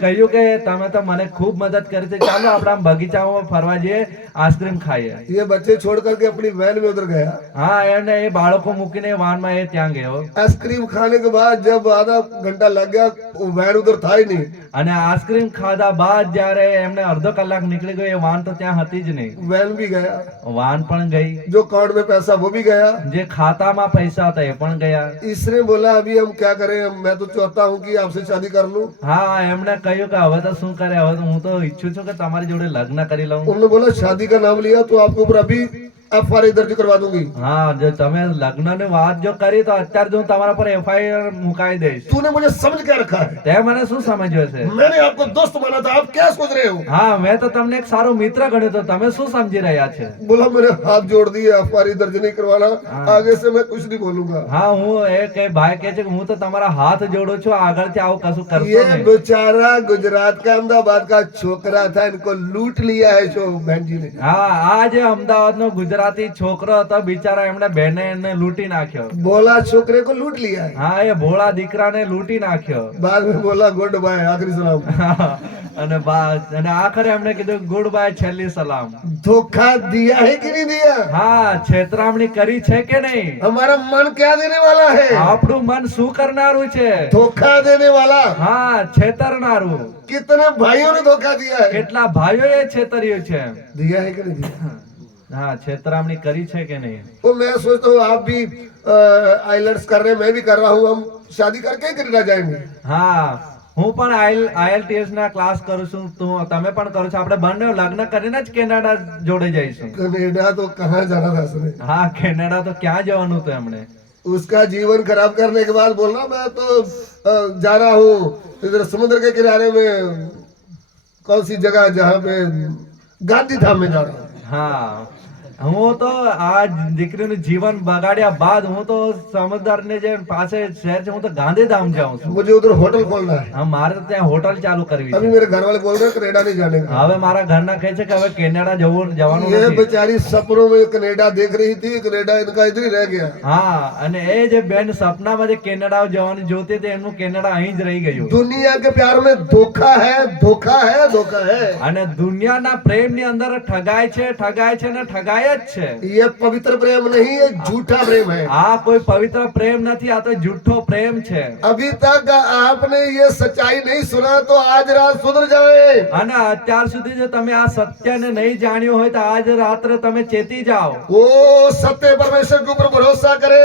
કહ્યું કે તમે તો મને ખૂબ મદદ કરી છે, ચાલો આપણે આમ બગીચામાં ફરવા જઈએ, આઈસ્ક્રીમ ખાઈએ. ये बच्चे छोड़ करके अपनी वैन में उधर गया। હા, એને એ બાળકો મૂકીને વાનમાં એ ત્યાં ગયો. आइसक्रीम खाने के बाद जब आधा घंटा लग गया वो वैन उधर था ही नहीं। અને આઈસ્ક્રીમ ખાધા બાદ જ્યારે એમને અડધો કલાક નીકળી ગયો, એ વાન તો ત્યાં હતી જ નહીં. वैन भी गया, વાન પણ ગઈ, जो अकाउंट में पैसा वो भी गया। જે ખાતામાં પૈસા હતા એ પણ ગયા. इसने बोला अभी हम क्या करें, मैं तो चाहता हूँ कि आपसे शादी कर लूं। હા, એમણે કહ્યું કે હવે તો શું કરે, હવે તો હું તો ઈચ્છું છું કે તમારી જોડે લગ્ન કરી લઉં. उन्होंने बोला शादी का नाम लिया तो आपके ऊपर अभी FIR दर्ज करवा दूंगी। હા, જો તમે લગ્નની વાત જો કરી તો અત્યારે જ હું તમારા પર FIR મુકાઈ દઈશ. तूने मुझे समझ क्या रखा है? તે મને શું સમજ્યો છે? मैंने आपको दोस्त माना था, आप क्या सोच रहे हो? હા, મેં તો તમને એક સારો મિત્ર ગણ્યો, તો તમે શું સમજી રહ્યા છે? बोला मैंने हाथ जोड़ दिए, FIR दर्ज नहीं करवाना, आगे से मैं कुछ नहीं बोलूंगा। હા, હું એ ભાઈ કહે છે કે હું તો તમારા હાથ જોડું છું, આગળથી આવું કશું કરશો ये નહીં. बेचारा गुजरात का अहमदाबाद का छोकरा था, इनको लूट लिया है जो बहन जी ने। હા, આ જે અમદાવાદનો ગુજરાતી છોકરો હતો બિચારા, એમણે બેને એને લૂંટી નાખ્યો. बोला छोकरे को लूट लिया है। હા, એ ભોળા દીકરાને લૂંટી નાખ્યો. बाद में बोला गुड बाय, आखिरी सलाम। અને આખરે એમણે કીધું ગુડ બાય, છેલ્લી સલામ. धोखा दिया है कि नहीं दिया? હા, છેતરામણી કરી છે કે નહીં? हमारा मन क्या देने वाला है? આપણું મન શું કરનારું છે? धोखा देने वाला। હા, છેતરનારું. कितने भाइयों ने धोखा दिया है? કેટલા ભાઈઓએ છેતર્યું છે? दिया है कि नहीं दिया? હા, છેતરામણી કરી છે કે નહીં? तो मैं सोचता हूँ आप भी आइलट्स कर रहे हैं, मैं भी कर रहा हूँ, हम शादी करके ही कनाडा जाएंगे। હા, હું પણ IELTS ના ક્લાસ કરું છું, તમે પણ કરો છો, આપણે બંને લગ્ન કરીને જ કેનેડા જોડે જઈશું. कनाडा तो कहाँ जाना था उसने? હા, કેનેડા તો ક્યાં જવાનું હતું એમણે? उसका जीवन खराब करने के बाद बोलना मैं तो जा रहा हूँ इधर समुद्र के किनारे में, कौन सी जगह जहाँ पे गांधी धाम में जा रहा हूँ। હા, હું તો આ દીકરીનું જીવન બગાડ્યા બાદ હું તો સમજદારને જે પાસે શહેર છે હું તો ગાંધીધામ જાઉં છું. मुझे उधर होटल खोलना है. હા, મારે તો ત્યાં હોટલ ચાલુ કરવી अभी છે. मेरे घर वाले बोल रहे हैं कनाडा नहीं जाने का. હવે મારા ઘરના કહે છે કે હવે કેનેડા જવાનું ये નથી. बेचारी सपनों में कनाडा देख रही थी, कनाडा इनका इधर ही रह गया. હા, અને એ જે બેન સપનામાં જે કેનેડા જવાનું જોતી હતી એમનું કેનેડા અહીં જ રહી ગયું. दुनिया के प्यार में धोखा है, धोखा है, धोखा है. અને દુનિયાના પ્રેમની અંદર ઠગાય છે ને ઠગાય જ છે. ये पवित्र प्रेम नहीं, ये झूठा प्रेम है. આ કોઈ પવિત્ર પ્રેમ નથી, આ તો જુઠ્ઠો પ્રેમ છે. अभी तक आपने ये सच्चाई नहीं सुना तो आज रात सुधर जाए. અને અત્યાર સુધી જો તમે આ સત્યને નહીં જાણ્યું હોય તો આજ રાત્રે તમે ચેતી જાઓ. वो सत्य परमेश्वर के ऊपर भरोसा करे,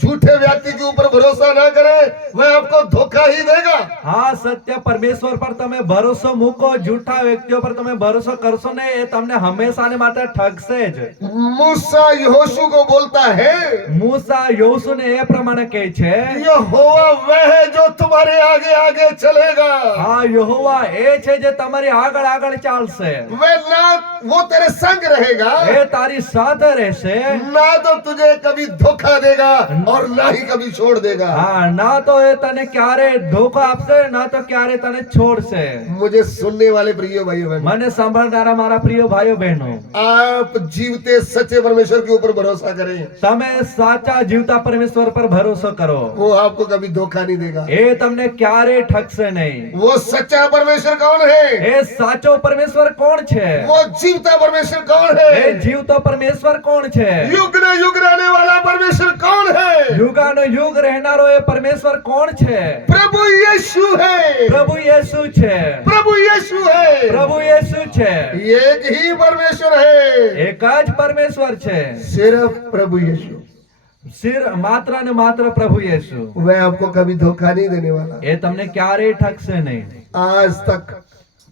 झूठे व्यक्ति के ऊपर भरोसा ना करे, वह आपको धोखा ही देगा. હા, સત્ય પરમેશ્વર પર તમે ભરોસો મૂકો, જૂઠા વ્યક્તિઓ પર તમે ભરોસો કરશો ને એ તમને હંમેશાને માટે ઠગશે જ. मूसा यहोशू को बोलता है, મૂસા યોશુને એ પ્રમાણે કહે છે, यहोवा वह है जो तुम्हारे आगे आगे चलेगा. હા, યહોવા એ છે જે તમારી આગળ આગળ ચાલશે. वह ना वो तेरे संग रहेगा, એ તારી સાથે રહેશે. ना तो तुझे कभी धोखा देगा और ना ही कभी छोड़ देगा. હા, ના તો એ તને ક્યારે ધોખો આપશે, ના તો ક્યારે તને છોડશે. मुझे सुनने वाले प्रिय भाइयों बहनों, મને સાંભળનારા મારા પ્રિય ભાઈઓ બહેનો, आप जीवते सच्चे परमेश्वर के ऊपर भरोसा करें. તમે સાચા જીવતા પરમેશ્वर પર ભરોસો કરો. वो आपको कभी धोखा नहीं देगा. એ તમને ક્યારે ઠગશે નહીં. वो सच्चा परमेश्वर कौन है? એ સાચો પરમેશ્વર કોણ છે? वो जीवता परमेश्वर कौन એ है? જીવતો પરમેશ્વર કોણ છે? युग न युग रहने वाला परमेश्वर कौन है? યુગાનો યુગ રહેનારો એ પરમેશ્વર કોણ છે? प्रभु यीशु है. પ્રભુ યેસુ છે. प्रभु यीशु है. પ્રભુ યેસુ છે. एक ही परमेश्वर है, એક જ પરમેશ્વર છે. सिर्फ प्रभु यीशु. માત્ર ને માત્ર પ્રભુ યેસુ. वह आपको कभी धोखा नहीं देने वाला. એ તમને ક્યારેય ઠગશે નહીં. आज तक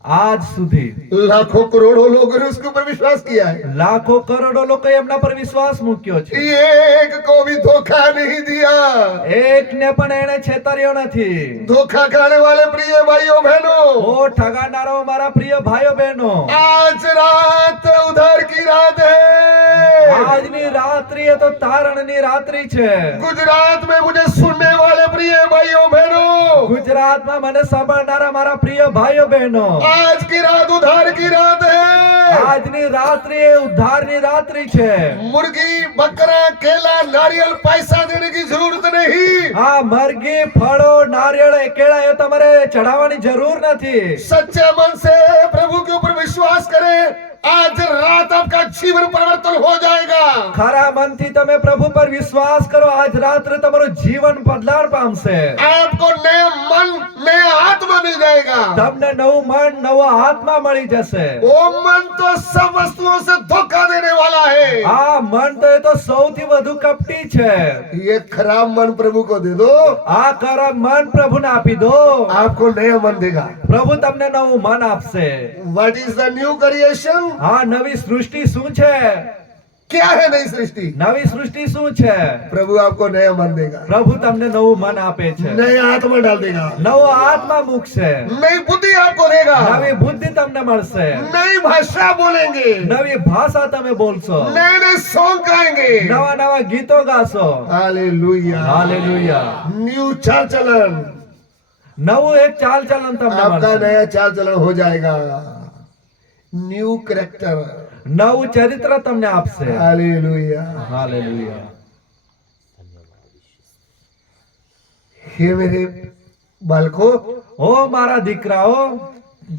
આજ સુધી लाखों करोड़ों लोगों ने उसके ऊपर विश्वास किया है. લાખો કરોડો લોકોએ એમના પર વિશ્વાસ મૂક્યો છે. एक को भी धोखा नहीं दिया. એકને પણ એણે છેતર્યો નથી. धोखा खाने वाले प्रिय भाइयों बहनों, ઓ ઠગાનારો મારા પ્રિય ભાઈઓ બહેનો, आज रात उधार की रात है. આજની રાત્રિ એ તો તારણની રાત્રિ છે. गुजरात में मुझे सुनने वाले प्रिय भाइयों बहनों, ગુજરાતમાં મને સાંભળનારા મારા પ્રિય ભાઈઓ બહેનો, आज की रात उधार की रात है. આજની રાત્રિ એ ઉદ્ધારની રાત્રિ છે. मुर्गी, बकरा, केला, नारियल पैसा देने की जरूरत नहीं. આ મરઘી, ફળો, નારિયેળ, કેળા એ તમારે ચઢાવવાની જરૂર નથી. सच्चे मन से प्रभु के ऊपर विश्वास करें, आज रात आपका जीवन परिवर्तन हो जाएगा. ખરા મનથી તમે પ્રભુ પર વિશ્વાસ કરો, આજ રાત્રે તમારું જીવન બદલાણ પામશે. आपको नया मन, नया आत्मा मिल जाएगा. તમને નવું મન, નવો આત્મા મળી જશે. वो मन तो सब वस्तुओं से धोखा देने वाला है. આ મન તો એ તો સૌથી વધુ કપટી છે. ये खराब मन प्रभु को दे दो, આ ખરાબ મન પ્રભુને આપી દો, आपको नया मन देगा. પ્રભુ તમને નવું મન આપશે. What is the new creation? આ નવી સૃષ્ટિ શું છે? क्या है नई सृष्टि? નવી સૃષ્ટિ શું છે? प्रभु आपको नया मन देगा, પ્રભુ તમને નવું મન આપે છે. नया आत्मा डाल देगा, નવો આત્મા મૂકશે. नई बुद्धि आपको देगा, નવી બુદ્ધિ તમને મળશે. नई भाषा बोलेंगे, નવી ભાષા તમે બોલશો. नए नए सॉन्ग गाएंगे. નવા नवा ગીતો ગાશો. हालेलुया. હાલેલુયા. न्यू चाल चलन, નવું એક ચાલ ચલન તમને आपका મળશે. नया चाल चलन हो जाएगा. New character. નવું ચરિત્ર તમને આપશે. हालेलुया. હાલેલુયા. हे मेरे बालकों, ઓ મારા દીકરાઓ,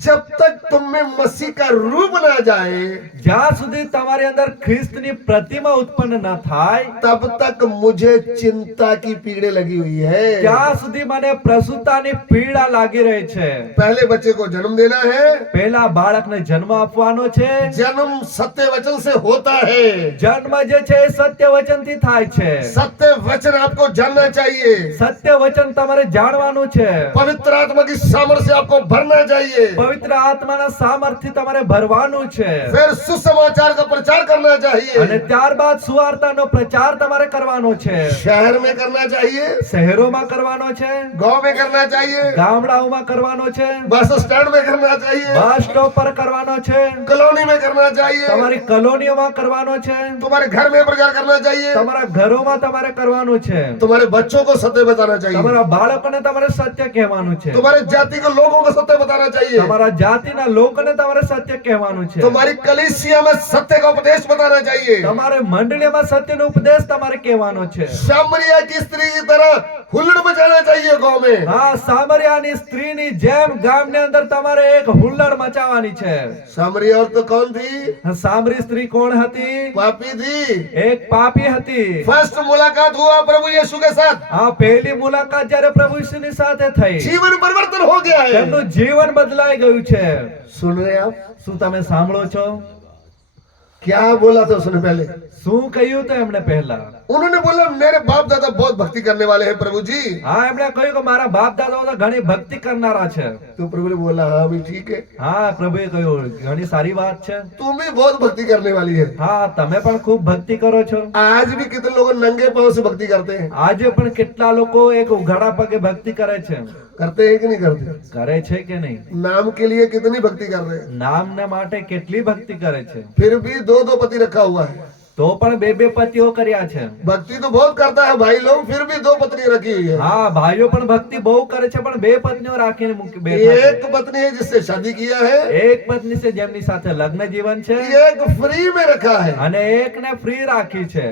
जब तक तुम में मसीह का रूप ना जाए, જ્યાં સુધી તમારી અંદર ખ્રિસ્તની પ્રતિમા ઉત્પન્ન ન થાય तब तक मुझे चिंता की पीड़े लगी हुई है. ત્યાં સુધી મને પ્રસૂતાની પીડા લાગી રહી છે. पहले बच्चे को जन्म देना है. પહેલા બાળકને જન્મ આપવાનો છે. जन्म सत्य वचन से होता है. જન્મ જે છે એ સત્ય વચનથી થાય છે. सत्य वचन आपको जानना चाहिए. સત્ય વચન તમારે જાણવાનું છે. पवित्र आत्मा की सामर्थ्य से आपको भरना चाहिए. પવિત્ર આત્માના સામર્થ્યથી તમારે ભરવાનું છે फिर सुसमाचार का प्रचार करना અને चाहिए। ત્યારબાદ સુવાર્તાનો પ્રચાર તમારે કરવાનો છે शहर में करना चाहिए, શહેરોમાં કરવાનો છે गांव में करना चाहिए, ગામડાઓમાં કરવાનો છે बस स्टैंड में करना चाहिए, બસ સ્ટોપ પર કરવાનો છે कॉलोनी में करना चाहिए, તમારી કોલોનીઓમાં કરવાનો છે तुम्हारे घर में प्रचार करना चाहिए, તમારા ઘરોમાં તમારે કરવાનું છે तुम्हारे बच्चों को सत्य बताना चाहिए, તમારા બાળકોને તમારે સત્ય કહેવાનું છે तुम्हारे जाति के लोगों को सत्य बताना चाहिए, તમારા જાતિના લોકોને તમારે સત્ય કહેવાનું છે तुम्हारी कलीसिया में सत्य का उपदेश बताना चाहिए। તમારે મંડળીમાં સત્યનો ઉપદેશ તમારે કહેવાનો છે सामरिया की स्त्री की तरह हुल्लड़ मचाना चाहिए गांव में। હા સામરિયાની સ્ત્રીની જેમ ગામની અંદર તમારે એક હુલ્લડ મચાવવાની છે सामरिया औरत तो कौन थी? સામરી સ્ત્રી કોણ હતી पापी थी। એક પાપી હતી फर्स्ट मुलाकात हुआ प्रभु यीशु के साथ, આ પહેલી મુલાકાત જ્યારે પ્રભુ ઈસુની સાથે થઈ जीवन परिवर्तन हो गया है। તેમનું જીવન બદલાઈ ગયું છે सुन रहे हैं आप? શું તમે સાંભળો છો क्या बोला था उसने पहले? શું કહ્યું તો એમણે પહેલા उन्होंने बोला मेरे बाप दादा बहुत भक्ति करने वाले हैं प्रभु जी। હા એમણે કહ્યું કે મારા બાપ દાદાઓ તો ઘણી ભક્તિ કરનારા છે तो प्रभु ने बोला हाँ भी ठीक है, હા પ્રભુએ કહ્યું ઘણી સારી વાત છે तुम भी बहुत भक्ति करने वाली है। હા તમે પણ ખૂબ ભક્તિ કરો છો आज भी कितने लोग नंगे पांव से भक्ति करते हैं? આજે પણ કેટલા લોકો એક ઉઘાડા પગે ભક્તિ કરે છે करते हैं कि नहीं करते? કરે છે કે નહીં नाम के लिए कितनी भक्ति कर रहे हैं? નામના માટે કેટલી ભક્તિ કરે છે फिर भी दो दो पति रखा हुआ है। તો પણ બે બે પતિઓ કર્યા છે भक्ति तो बहुत करता है भाई लोग, फिर भी दो पत्नी रखी हुई है। હા ભાઈઓ પણ ભક્તિ બહુ કરે છે પણ બે પત્નીઓ રાખીને મૂકી બેઠા છે. एक पत्नी है जिससे शादी किया है, એક પત્ની છે જેમની સાથે લગ્ન જીવન છે एक फ्री में रखा है, અને એકને ફ્રી રાખી છે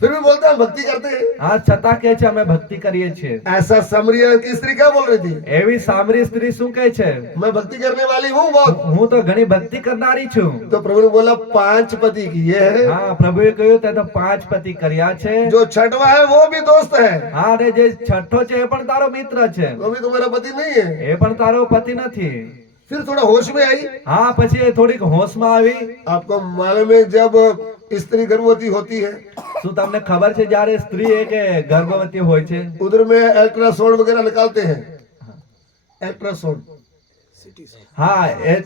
फिर भी बोलता है भक्ति करते हैं। હા છતાં કે છે અમે ભક્તિ કરીએ છીએ ऐसा समरिया की स्त्री क्या बोल रही थी? એવી સામરી સ્ત્રી શું કહે છે मैं भक्ति करने वाली हूँ बहुत। હું તો ઘણી ભક્તિ કરનારી છું तो प्रभु ने बोला 5 पति किए हैं, હા પ્રભુએ કહ્યું તે તો 5 પતિ કર્યા છે जो छठवा है वो भी दोस्त है, હા અને જે છઠ્ઠો છે એ પણ તારો મિત્ર છે वो भी तुम्हारा पति नहीं है। એ પણ તારો પતિ નથી फिर थोड़ा होश में आई। હા પછી એ થોડીક હોશમાં આવી आपको मालूम है जब स्त्री गर्भवती होती है શું તમને ખબર છે જ્યારે સ્ત્રી એક ગર્ભવતી હોય છે उधर में अल्ट्रासाउंड वगैरह निकालते हैं, अल्ट्रासाउंड। હા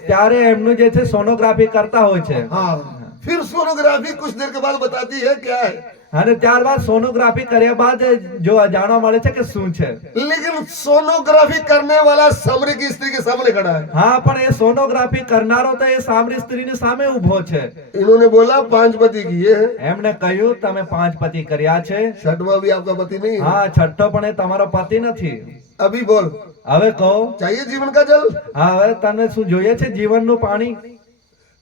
ત્યારે એમનું જે છે સોનોગ્રાફી કરતા હોય છે हाँ, फिर सोनोग्राफी कुछ देर के बाद बताती है क्या है। અને ત્યારબાદ સોનોગ્રાફી કર્યા બાદ જો જાણવા મળે છે કે શું છે लेकिन सोनोग्राफी करने वाला समरी की स्त्री के सामने खड़ा है। હા પણ એ સોનોગ્રાફી કરનારો તો એ સામરી સ્ત્રીની સામે ઊભો છે इन्होंने बोला 5 पति किए हैं, એમણે કહ્યું તમે 5 પતિ કર્યા છે छठवा भी आपका पति नहीं है। હા છઠ્ઠો પણ એ તમારો પતિ નથી अभी बोल, હવે કહો चाहिए जीवन का जल? હા હવે તને શું જોઈએ છે જીવનનું પાણી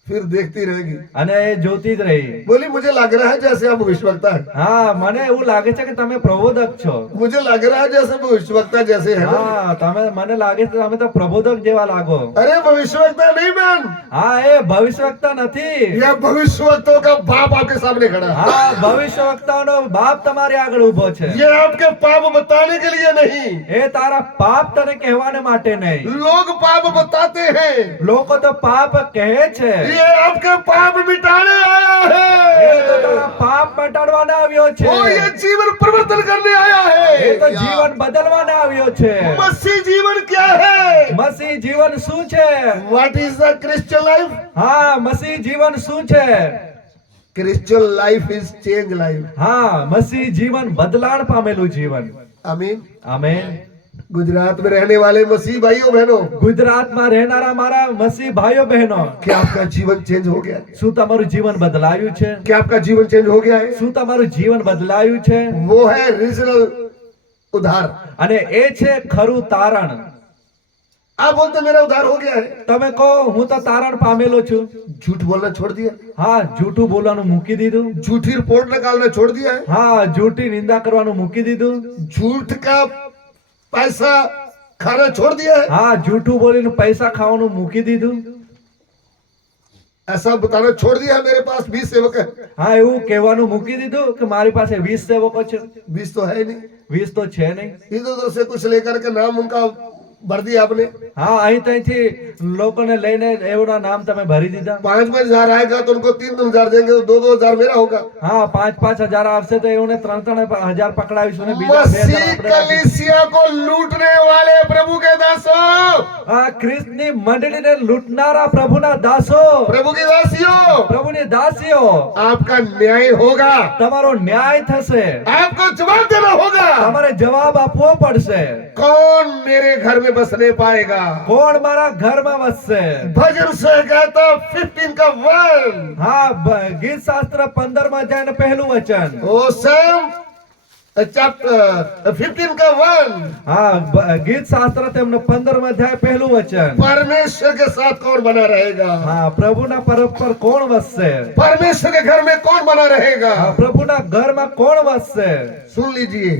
फिर देखती रहेगी। અને એ જોતી જ રહી बोली मुझे लग रहा है जैसे आप भविष्यवक्ता है, હા મને એવું લાગે છે કે તમે પ્રબોધક છો मुझे लग रहा है जैसे भविष्यवक्ता जैसे है। હા તમે મને લાગે છે તમે તો પ્રબોધક જેવા લાગો अरे भविष्यवक्ता नहीं बहन, હા એ ભવિષ્યવક્તા નથી यह भविष्यवक्ताओं का बाप आपके सामने खड़ा है। હા ભવિષ્યવક્તાનો બાપ તમારી આગળ ઊભો છે ये आपके पाप बताने के लिए नहीं, એ તારા પાપ તને કહેવાને માટે નહીં लोग पाप बताते हैं, લોકો તો પાપ કહે છે ये आपके पाप मिटाने आया એ તો है। તારા પાપ મટાડવાને આવ્યો છે वो ये जीवन परिवर्तन करने आया એ તો है। જીવન બદલવાને આવ્યો છે मसीह जीवन क्या है? મસીહ જીવન શું છે What is the Christian life? હા મસીહ જીવન શું છે Christian life is change life. હા મસીહ જીવન બદલાણ પામેલું જીવન आमीन। આમેન गुजरात में रहने वाले मसीह भाइयों बहनों, ગુજરાતમાં રહેનારા મારા મસીહ ભાઈઓ બહેનો क्या आपका जीवन चेंज हो गया है? શું તમારું જીવન બદલાયું છે क्या आपका जीवन चेंज हो गया है? શું તમારું જીવન બદલાયું છે वो है रीजनल उद्धार। અને એ છે ખરું તારણ आप बोलते मेरा उद्धार हो गया है, તમે કહો હું તો તારણ પામેલો છું झूठ बोलना छोड़ दिया, હા જૂઠું બોલવાનું મૂકી દીધું झूठी रिपोर्ट निकालना छोड़ दिया है, હા જૂઠી નિંદા કરવાનું મૂકી દીધું झूठ का पैसा खाना छोड़ दिया है। હા જૂઠું બોલીને પૈસા ખાવાનું મૂકી દીધું ऐसा बताना छोड़ दिया है, मेरे पास 20 सेवक है। હા એવું કહેવાનું મૂકી દીધું કે મારી પાસે 20 સેવકો છે 20 तो है ही नहीं, 20 તો છે નહીં इधर उधर से कुछ लेकर के नाम उनका भर दिया आपने। હા અહીં ત્યાંથી લોકોને લઈને એવડા નામ તમે ભરી દીધા 5-5 हजार आएगा तो उनको 3-3 हजार देंगे, तो 2-2 हजार मेरा होगा। હા 5-5 હજાર આવશે તો એઓને 3-3 હજાર પકડાવીશું ને બીજા 2,000 मसीह આપણે રાખીશું. कलीसिया को लूटने वाले प्रभु के दासों, આ ખ્રિસ્તની મંડળીને લૂંટનારા પ્રભુના દાસો, प्रभु की दासियों, પ્રભુની દાસીઓ, आपका न्याय होगा, તમારો ન્યાય થશે, आपको जवाब देना होगा। તમારે જવાબ આપવો પડશે. कौन मेरे घर में बसने पाएगा? કોણ મારા ઘરમાં વસશે? भजन से कहता 15 का 1। હા ગીત શાસ્ત્ર 15 અધ્યાયનું પહેલું વચન. ओ सैम चैप्टर 15 का 1। હા ગીત શાસ્ત્ર તેમનો 15 અધ્યાય પહેલું વચન. परमेश्वर के साथ कौन बना रहेगा? હા પ્રભુના પર્વત પર કોણ વસશે? परमेश्वर के घर में कौन बना रहेगा? હા પ્રભુના ઘરમાં કોણ વસશે? सुन लीजिए,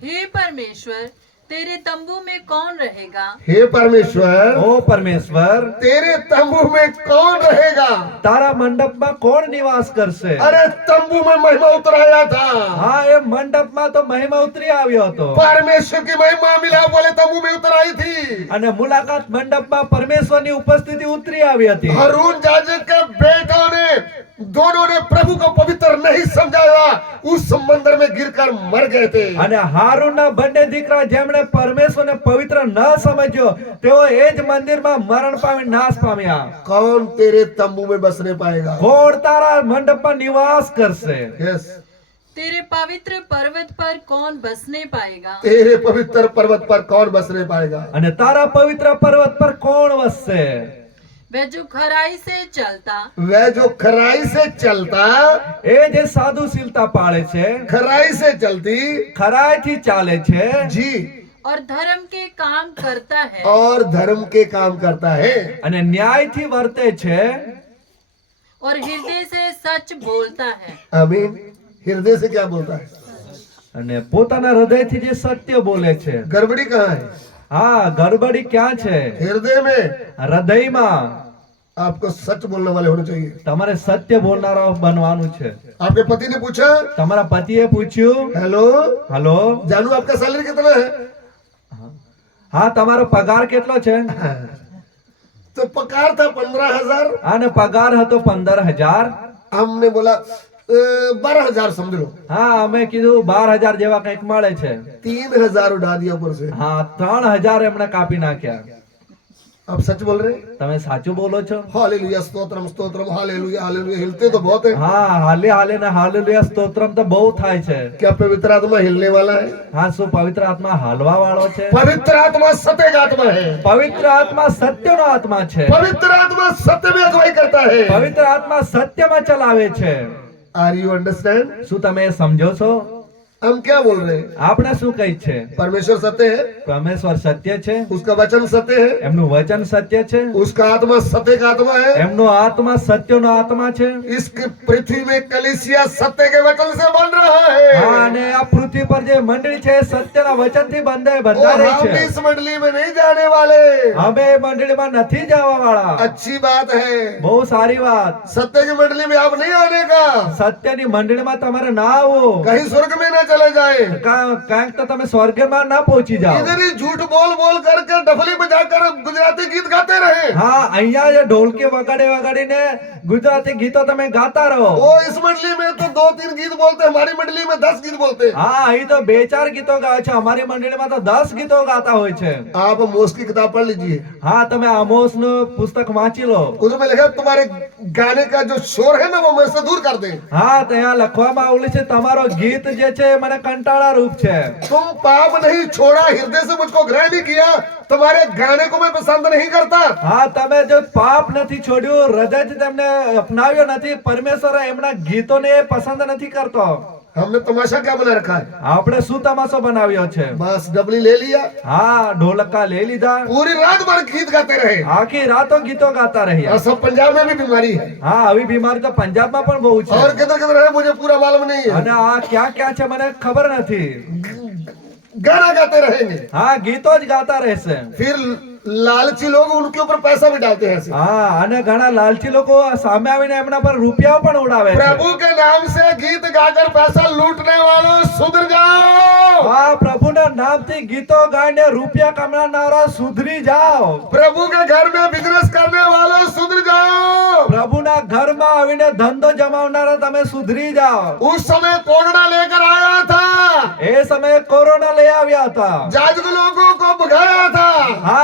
हे परमेश्वर, तेरे तंबू में कौन रहेगा? हे परमेश्वर, ઓ પરમેશ્વર, तेरे तंबू में कौन रहेगा? તારા મંડપમાં કોણ નિવાસ કરશે? अरे तंबू में महिमा उतराया था, હા એ મંડપમાં તો મહિમા ઉતરી આવ્યો હતો परमेश्वर की महिमा मिला बोले तंबू में उतर आई थी। અને મુલાકાત મંડપમાં પરમેશ્વરની ઉપસ્થિતિ ઉતરી આવી હતી. हरून याजक के बेटों ने दोनों ने प्रभु को पवित्र नहीं समझाया, उस समंदर में गिरकर मर गए थे। અને હારૂનના બંને દીકરા જેમણે પરમેશ્વરને પવિત્ર ન સમજ્યો તેઓ એ જ મંદિરમાં મરણ પામી નાશ પામ્યા. कौन तेरे तंबू में बसने पाएगा? કોણ તારા મંડપમાં નિવાસ કરશે? यस, तेरे पवित्र पर्वत पर कौन बसने पाएगा? तेरे पवित्र पर्वत पर कौन बसने पाएगा? અને તારા પવિત્ર પર્વત પર કોણ વસશે? वह जो खराई से चलता, वह जो खराई से चलता, એ જે સાધુશીલતા પાળે છે, खराई से चलती, ખરાઈથી ચાલે છે जी, और धर्म के काम करता है, और धर्म के काम करता है, અને ન્યાયથી વર્તે છે और हृदय से सच बोलता है। आमीन। हृदय से क्या बोलता है? અને પોતાના હૃદયથી જે સત્ય બોલે છે. गड़बड़ी कहाँ है? હા ગડબડી ક્યાં છે? हृदय में। હૃદયમાં. आपको सच बोलने वाले होने चाहिए। તમારે સત્ય બોલનારા બનવાનું છે. आपके पति ने पूछा, તમારા પતિએ પૂછ્યું, हेलो હલો, जानू आपका सैलरी कितना है? હા તમારો પગાર કેટલો છે? तो पगार था 15,000। અને પગાર હતો 15,000. हमने बोला 12,000 समझ लो। હા અમે કીધું 12,000 જેવા કંઈક મળે છે. 3,000 उड़ा दिया ऊपर से। હા 3,000 એમણે કાપી નાખ્યા. आप सच बोल रहे हैं? તમે સાચું બોલો છો? Hallelujah stotram stotram hallelujah hallelujah. हिलते तो बहुत है। હા હાલે હાલે ને હાલેલુયા સ્તોત્રમ તો બહુ થાય છે. क्या पवित्र आत्मा हिलने वाला है? હા શું પવિત્ર આત્મા હાલવા વાળો છે? पवित्र आत्मा सत्य का आत्मा है। પવિત્ર આત્મા સત્યનો આત્મા છે. पवित्र आत्मा सत्य में अगुवाई करता है। પવિત્ર આત્મા સત્યમાં ચલાવે છે. Are you understand? શું તમે એ સમજો છો? हम क्या बोल रहे हैं? આપણે શું કહી છે? परमेश्वर सत्य है, પરમેશ્વર સત્ય છે, उसका वचन सत्य है, એમનું વચન સત્ય છે, उसका आत्मा सत्य का आत्मा है। એમનો આત્મા સત્યનો આત્મા છે. इस पृथ्वी में कलीसिया सत्य के वचन से बन रहा હા है। અને આ પૃથ્વી પર જે મંડળી છે એ સત્યના વચનથી બંધાઈ और રહી हम છે. इस मंडली में नहीं जाने वाले। અમે એ મંડળીમાં નથી જવા વાળા. अच्छी बात है। બહુ સારી વાત. सत्य की मंडली में आप नहीं आने का, સત્યની મંડળીમાં તમારે ના આવો. कहीं स्वर्ग में ना चले जाए। કાંઈક તો તમે સ્વર્ગમાં ના પહોંચી જાઓ. इधर ही झूठ बोल बोल करके डफली बजाकर गुजराती गीत गाते रहे। હા અહીંયા જે ઢોલકી વગાડીને ગુજરાતી ગીતો તમે ગાતા રહો. वो इस मंडली में तो 2-3 गीत बोलते हैं, हमारी मंडली में 10 गीत बोलते हैं। હા અહીં તો 2-4 ગીતો ગાય છે. અમારી મંડળીમાં તો 10 ગીતો ગાતા હોય છે. आप मोस की किताब पढ़ लीजिए, હા તમે આમોસનું પુસ્તક વાંચી લો. उसमें लिखा है, तुम्हारे गाने का जो शोर है ना वो मेरे से दूर कर दे। હા ત્યાં લખવામાં આવેલું છે તમારો ગીત જે છે મને કંટાળા રૂપ છે. तुम पाप नहीं छोड़ा, हृदय से मुझको ग्रहण नहीं किया, तुम्हारे गाने को मैं पसंद नहीं करता। હા તમે જો પાપ નથી છોડ્યું, હૃદયથી તેમને અપનાવ્યો નથી, પરમેશ્વર એમના ગીતોને એ પસંદ નથી કરતો. हमने तमाशा क्या बना रखा है? આપણે શું તમાશો બનાવ્યો છે? बस डबली ले लिया, હા ઢોલકા લઈ લીધા, पूरी रात भर गीत गाते रहे। આખી રાતો ગીતો ગાતા રહ્યા. और सब पंजाब में भी बीमारी है, હા આવી બીમારી તો પંજાબમાં પણ બહુ છે. और किधर किधर है मुझे पूरा मालूम नहीं है। અને આ ક્યાં ક્યાં છે મને ખબર નથી. गाना गाते रहेंगे, હા ગીતો જ ગાતા રહેશે. फिर लालची लोग उनके ऊपर पैसा भी डालते हैं ऐसे। હા અને ઘણા લાલચી લોકો સામે આવીને એમના પર રૂપિયા પણ ઉડાવે છે. प्रभु के नाम से गीत गाकर पैसा लूटने वालों सुधर जाओ। હા પ્રભુના નામથી ગીતો ગાઈને રૂપિયા કમાનારા સુધરી જાઓ. प्रभु के घर में बिजनेस करने वालों सुधर जाओ। પ્રભુના ઘરમાં આવીને ધંધો જમાવનારા તમે સુધરી જાઓ. उस समय कोरोना लेकर आया था, એ સમયે કોરોના લઈ આવ્યા હતા. जाजक लोगों को भगाया था। હા,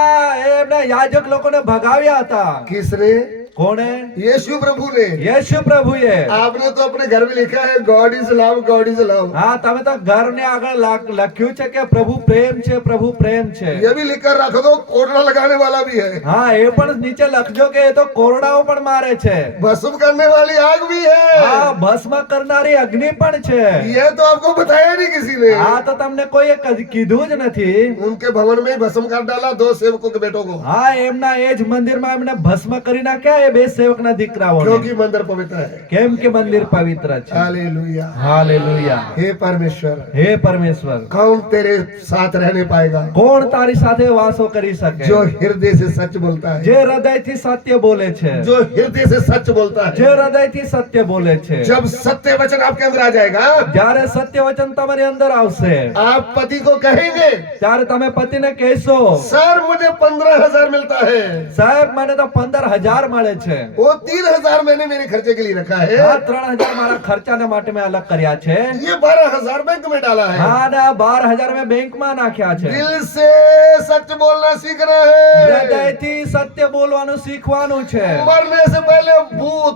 એમના યાજક લોકોને ભગાવ્યા હતા. किसने? કોણે? यीशु प्रभु ने। યેશુ પ્રભુએ. आपने तो अपने घर में लिखा है God is love, God is love. હા, તમે તો ઘરને આગળ લખ્યું છે કે પ્રભુ પ્રેમ છે, પ્રભુ પ્રેમ છે. ये भी लिखकर रख दो, कोरोना लगाने वाला भी है, હા, એ પણ નીચે લખજો કે એ તો કોરોનાઓ પણ મારે છે. भस्म करने वाली आग भी है। હા, ભસ્મ કરનારી અગ્નિ પણ છે. ये तो आपको बताया नहीं किसी ने। આ તો તમને કોઈએ કીધું જ નથી. उनके भवन में ही भस्म कर डाला 2 सेवकों के बेटों को, હા, એમના એ જ મંદિરમાં એમને ભસ્મ કરી નાખ્યા એ 2 સેવકના દીકરાઓને. क्योंकि मंदिर पवित्र है। કેમ કે મંદિર પવિત્ર છે. हालेलुया। હાલેલુયા. हे परमेश्वर, હે પરમેશ્વર, कौन तेरे साथ रहने पाएगा? કોણ તારી સાથે વાસો કરી શકે? जो हृदय से सच बोलता है, જે હૃદયથી સત્ય બોલે છે. जो हृदय से सच बोलता જે है। હૃદયથી સત્ય બોલે છે. जब सत्य वचन आपके अंदर आ जाएगा, જ્યારે સત્ય વચન તમારી અંદર આવશે आप पति को कहेंगे ત્યારે તમે પતિને કહેશો, सर मुझे 15,000 मिलता है, સાહેબ મને તો 15,000 મળે છે. वो 3,000 मैंने मेरे खर्चे के लिए रखा है, આ 3,000 મારા ખર્ચાને માટે મેં અલગ કર્યા છે. ये 12,000 बैंक में डाला है। હા, ને આ 12,000 મેં બેંકમાં નાખ્યા છે. दिल से सच बोलना सीखना है। હૃદયથી સત્ય બોલવાનું શીખવાનું છે. मरने से पहले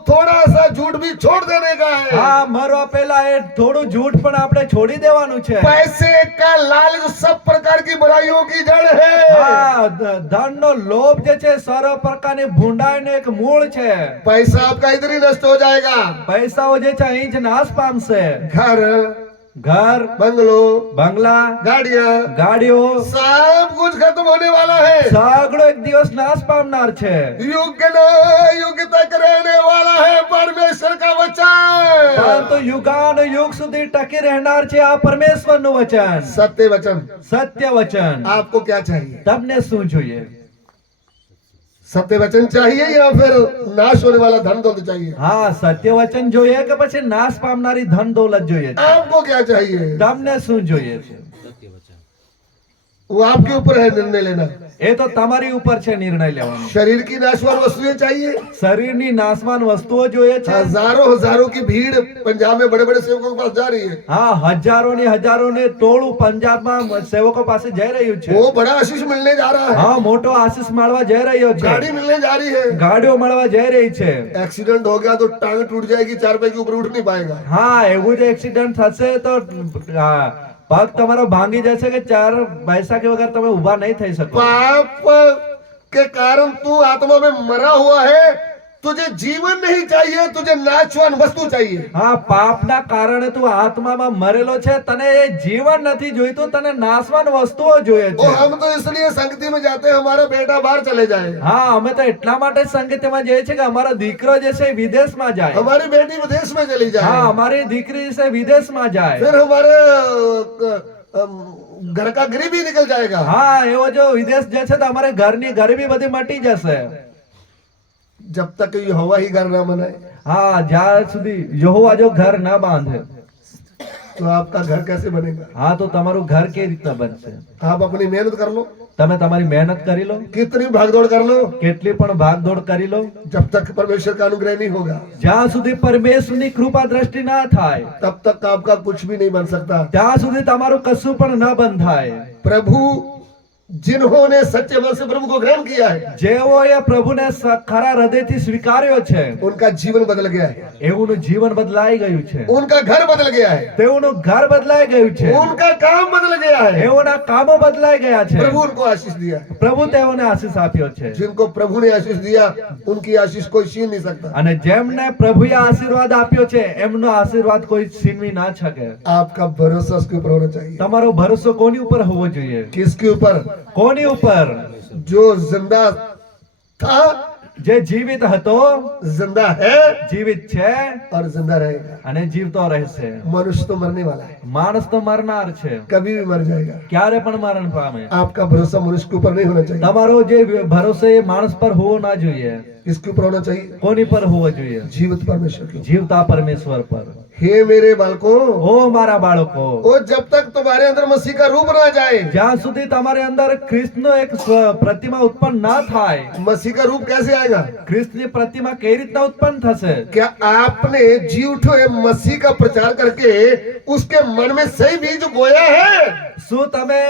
थोड़ा सा झूठ भी छोड़ देने का है। હા, મરવા પહેલા એ થોડું झूठ પણ આપણે છોડી દેવાનું છે. पैसे का लालच सब प्रकार की बुराइयों की जड़ है। હા, ધનનો લોભ જે છે સર્વ પ્રકારની ભૂંડાઈનું એક મૂળ છે. पैसा आपका इधर ही नष्ट हो जाएगा। પૈસાઓ જે છે અહીં જ નાશ પામશે. घर, ઘર, बंगलो, બંગલા, गाड़ियां, ગાડીઓ सब कुछ खत्म होने वाला है। સગળો એક દિવસ નાશ પામનાર છે. युग न युग तक रहने वाला है परमेश्वर का वचन। પરંતુ યુગાનુયુગ સુધી ટકી રહેનાર છે આ પરમેશ્વરનું વચન. सत्य वचन। સત્ય વચન. आपको क्या चाहिए? તમને શું જોઈએ? सत्य वचन चाहिए या फिर नाश होने वाला धन दौलत चाहिए? હા, સત્ય વચન જોઈએ કે પછી નાશ પામનારી ધન દौलत જોઈએ છે? आपको क्या चाहिए? તમને શું જોઈએ છે? वो आपके ऊपर है निर्णय लेना। એ તો તમારી ઉપર છે નિર્ણય લેવાનો. शरीर की नाशवान वस्तुएं चाहिए। શરીરની નાશવાન વસ્તુઓ જોઈએ છે. हजारों की भीड़ पंजाब में बड़े बड़े सेवकों के पास जा रही है। હા, હજારોની ટોળું પંજાબમાં સેવકો પાસે જઈ રહ્યું છે. वो बड़ा आशीष मिलने जा रहा है। હા, મોટો આશીષ મળવા જઈ રહ્યો છે. गाड़ी मिलने जा रही है। ગાડીઓ મળવા જઈ રહી છે. एक्सीडेंट हो गया तो टांग टूट जाएगी, 4 पैर के ऊपर उठ नहीं पाएगा। હા, એવું જ એક્સિડન્ટ થશે તો પગ તમારો ભાંગી જશે કે 4 પૈસા કે વગર તમે ઊભા નહીં થઈ શકો. पाप के कारण तू आत्मा में मरा हुआ है, तुझे जीवन नहीं चाहिए, तुझे नाशवान वस्तु चाहिए। હા, પાપના કારણે તું આત્મામાં મરેલો છે, તને એ જીવન નથી જોઈતું, તને નાશવાન વસ્તુઓ જોઈએ वो છે. हम तो इसलिए संगति में जाते हैं हमारा बेटा बाहर चले जाए, હા, અમે તો એટલા માટે સંગીતમાં જઈએ છીએ કે અમારો દીકરો જે છે એ વિદેશમાં જાય. हमारी बेटी विदेश में चली હા, जाए, અમારી દીકરી છે વિદેશમાં જાય. फिर हमारे घर का गरीबी निकल जाएगा। હા, એવો જો વિદેશ જશે તો અમારે ઘરની ગરીબી બધી મટી જશે. जब तक ये हवा ही घर ना बनाए હા, જ્યાં સુધી યહોવા જો ઘર ના બાંધે तो आपका घर कैसे बनेगा? હા, તો તમારું ઘર કેવી રીતના બનશે? आप अपनी मेहनत कर लो, તમે તમારી મહેનત કરી લો, कितनी भागदौड़ कर लो, કેટલી પણ ભાગદોડ કરી લો, जब तक परमेश्वर का अनुग्रह नहीं होगा જ્યાં સુધી પરમેશ્વરની કૃપા દ્રષ્ટિ ના થાય तब तक आपका कुछ भी नहीं बन सकता। ત્યાં સુધી તમારું કશું પણ ન બંધાય. प्रभु जिन्होंने सच्चे मन से प्रभु को ग्रहण किया है, જેઓએ પ્રભુને ખરા હૃદયથી સ્વીકાર્યો છે उनका जीवन बदल गया है, એઓનું જીવન બદલાઈ ગયું છે. उनका घर बदल गया है, તેઓનું ઘર બદલાઈ ગયું છે. उनका काम बदल गया है। એઓના કામો બદલાઈ ગયા છે. प्रभु उनको आशीष दिया। પ્રભુ તેઓને આશીષ આપ્યો છે. जिनको प्रभु ने आशीष दिया उनकी आशीष कोई छीन नहीं सकता। અને જેમને પ્રભુએ આશીર્વાદ આપ્યો છે એમનો આશીર્વાદ કોઈ છીનવી ના શકે. आपका भरोसा उसके ऊपर होना चाहिए। તમારો ભરોસો કોની ઉપર હોવો જોઈએ? किसके ऊपर? કોની ઉપર? जो जिंदा था, જે જીવિત હતો, जिंदा है જીવિત છે और जिंदा रहेगा। અને જીવતો રહેશે. मनुष्य तो मरने वाला है, માણસ તો મરનાર છે, कभी भी मर जाएगा। ક્યારે પણ મરણ પામે. आपका भरोसा मनुष्य के ऊपर नहीं होना चाहिए। તમારો જે ભરોસો એ માણસ પર હોવો ના જોઈએ. किसके ऊपर होना चाहिए? કોની પર હોવો જોઈએ? जीवित परमेश्वर के ऊपर। જીવતા પરમેશ્વર પર। हे मेरे बालकों, ઓ મારા બાળકો, वो जब तक तुम्हारे अंदर मसीह का रूप ना जाए, જ્યાં સુધી તમારી અંદર ખ્રિસ્તનો એક પ્રતિમા ઉત્પન્ન ના થાય, मसीह का रूप कैसे आएगा? ખ્રિસ્તની प्रतिमा કઈ રીતના ઉત્પન્ન થશે? क्या आपने जी उठे मसीह का प्रचार करके उसके मन में सही बीज बोया है? શું તમે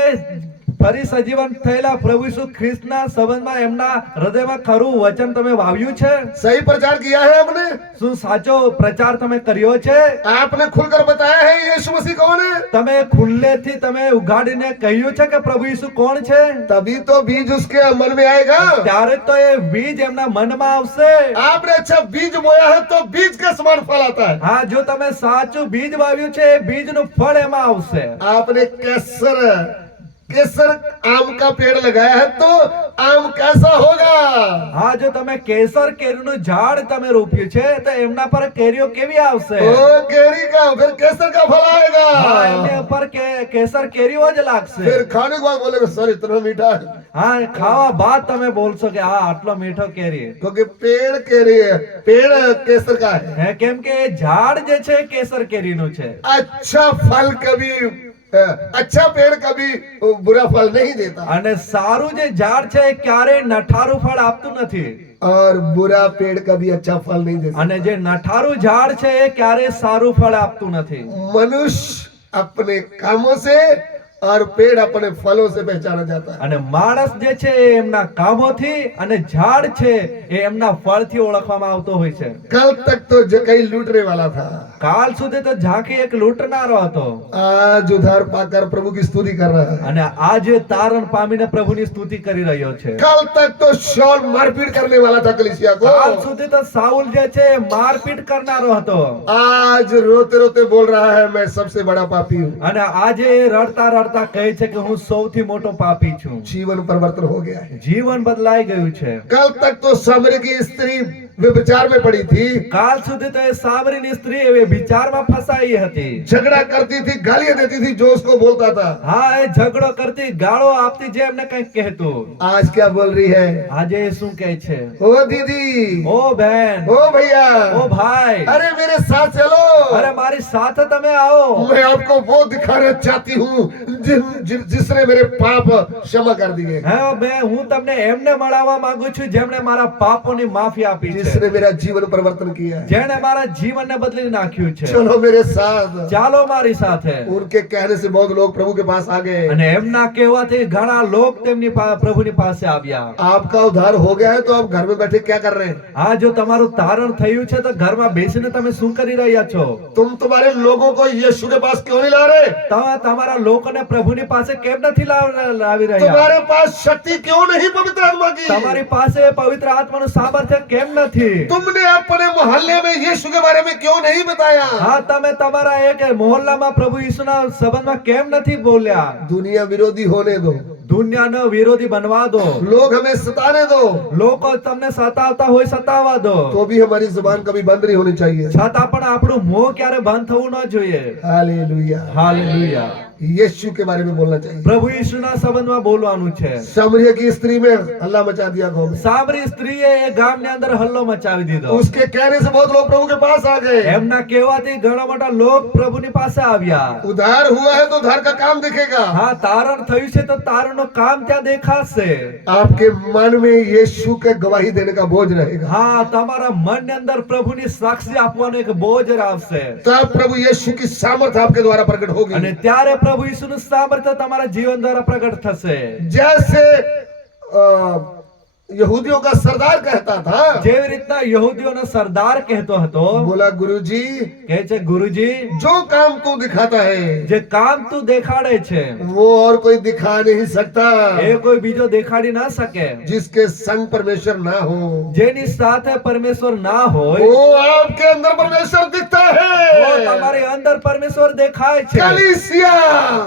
ફરી સજીવન થયેલા પ્રભુ ઈસુ ખ્રિસ્તના સંબંધમાં એમના હૃદયમાં ખરું વચન તમે વાવ્યું છે? सही प्रचार किया है आपने? શું સાચો પ્રચાર તમે કર્યો છે? आपने खुलकर बताया है यीशु मसीह कौन है? તમે ખુલ્લેથી તમે ઉઘાડીને કહ્યું છે કે પ્રભુ ઈસુ કોણ છે? तभी तो बीज उसके मन में आएगा। ત્યારે તો એ બીજ એમના મનમાં આવશે। आपने अच्छा बीज बोया है तो बीज के समान फल आता है। હા, જો તમે સાચું બીજ વાવ્યું છે, એ બીજનું ફળ એમાં આવશે। आपने केसर आम का पेड़ लगाया है तो आम कैसा होगा? હા, જો તમે કેસર કેરીનું ઝાડ તમે રોપ્યું છે તો એમના પર કેરીઓ કેવી આવશે? ओ केरी का फिर केसर का फल હા, એમની आएगा। ઉપર કેસર કેરીઓ જ लागશે। फिर खाने के बाद बोलेगा सर इतना मीठा है, હા, ખાવા બાદ તમે બોલશો કે હા આટલો મીઠો કેરી। क्योंकि पेड़ केरी है, पेड़ केसर का है। હે, કેમ કે ઝાડ જે છે એ કેસર કેરીનું છે। अच्छा फल कभी अच्छा पेड़ कभी बुरा फल नहीं देता, અને સારું જે ઝાડ છે એ ક્યારેય નઠારું ફળ આપતું નથી, और बुरा पेड़ कभी अच्छा फल नहीं देता। અને જે નઠારું ઝાડ છે એ ક્યારેય સારું ફળ આપતું નથી। मनुष्य अपने कामों से और पेड़ अपने फलों से पहचाना जाता है। અને માણસ જે છે એ એમના કામોથી અને ઝાડ છે એ એમના ફળથી ઓળખવામાં આવતો હોય છે। कल तक तो जकई लूटने वाला था, કાલ સુધી તો ઝાંખી એક લૂંટનારો હતો, आज उधार पाकर प्रभु की स्तुति कर रहा है। અને આજે તારણ પામીને પ્રભુની સ્તુતિ કરી રહ્યો છે। कल तक तो शॉल मारपीट करने वाला था कलीसिया को, કાલ સુધી તો સાઉલ જે છે એ મારપીટ કરનારો હતો, आज रोते रोते बोल रहा है मैं सबसे बड़ा पापी हूँ। અને આજે એ રડતા રડતા કહે છે કે હું સૌથી મોટો પાપી છું। जीवन परिवर्तन हो गया है। જીવન બદલાઈ ગયું છે। कल तक तो सामरी की स्त्री व्यभिचार में पड़ी थी, કાલ સુધી તો એ સામરીની સ્ત્રી એ વિચારમાં ફસાઈ હતી। झगड़ा करती थी, गालियां देती थी जो उसको बोलता था। હા, એ ઝઘડો કરતી, ગાળો આપતી, જે એમને કંઈક કહેતું। आज क्या बोल रही है? આજે એ શું કહે છે? ओ दीदी, ઓ બહેન, ओ भैया, ઓ ભાઈ, अरे मेरे साथ चलो, અરે મારી સાથે તમે આવો। मैं आपको वो दिखाना चाहती हूँ जिसने मेरे पाप क्षमा कर दिए, હે બે, હું તમને એમને મળાવવા માંગુ છું જેમણે મારા પાપોની માફી આપી છે, जिसने मेरा जीवन परिवर्तन किया है। જેણે મારા જીવનને બદલી નાખ્યું છે। चलो मेरे साथ। ચાલો મારી સાથે। उनके कहने से बहुत लोग प्रभु के पास आ गए। અને એમના કહેવાથી ઘણા લોક તેમની પ્રભુની પાસે આવ્યા। आपका उद्धार हो गया है तो आप घर में बैठे क्या कर रहे हैं? હા, જો તમારું તારણ થયું છે તો ઘરમાં બેસીને તમે શું કરી રહ્યા છો? तुम तुम्हारे लोगों को यीशु के पास क्यों नहीं ला रहे? તમે તમારા લોકોને પ્રભુની પાસે કેમ નથી લાવી રહ્યા? तुम्हारे पास शक्ति क्यों नहीं पवित्र आत्मा की? તમારી પાસે પવિત્ર આત્માનું સામર્થ્ય કેમ નથી? तुमने अपने मोहल्ले में यीशु के बारे में क्यों नहीं बताया? હા, તમે તમારા એક મોહલ્લામાં પ્રભુ ઈસુના સંબંધમાં કેમ નથી બોલ્યા? दुनिया विरोधी होने दो, દુનિયાનો વિરોધી બનવા દો, लोग हमें सताने दो, લોકો તમને સતાવતા હોય સતાવવા દો, तो भी हमारी जुबान कभी बंद नहीं होनी चाहिए। છતાં પણ આપણું મોં ક્યારે બંધ થવું ન જોઈએ। हालेलुया। હાલેલુયા। यीशु के बारे में बोलना चाहिए। પ્રભુ ઈસુના સંબંધમાં બોલવાનું છે। सामरिया की स्त्री में हल्ला मचा दिया गाँव में। સામરી સ્ત્રીએ એ ગામની અંદર હલ્લો મચાવી દીધો। उसके कहने से बहुत लोग प्रभु के पास आ गए। એમના કહેવાથી ઘણા મોટા લોક પ્રભુની પાસે આવ્યા। उधार हुआ है तो उधार का काम दिखेगा। હા, તારણ થયું છે તો તારણનું કામ ત્યાં દેખાશે। आपके मन में यीशु के गवाही देने का बोझ रहेगा। હા, તમારા મનની અંદર પ્રભુની સાક્ષી આપવાનો એક બોજ આવશે, तब प्रभु यीशु की सामर्थ आपके द्वारा प्रकट होगी। અને ત્યારે પ્રભુ ઈસુનું સામર્થ્ય તમારા જીવન દ્વારા પ્રગટ થશે। जैसे यहूदियों का सरदार कहता था, જેવી રીતના યહૂદીઓનો સરદાર કહેતો હતો, बोला गुरुजी કહે છે ગુરુજી, जो काम तू दिखाता है જે કામ તું દેખાડે છે वो और कोई दिखा नहीं सकता, એ કોઈ બીજો દેખાડી ના શકે। जिसके संग परमेश्वर ना हो। જેની સાથે પરમેશ્વર ના હોય वो आपके अंदर परमेश्वर दिखता તો है। તમારી અંદર પરમેશ્વર દેખાય છે। कलीसिया,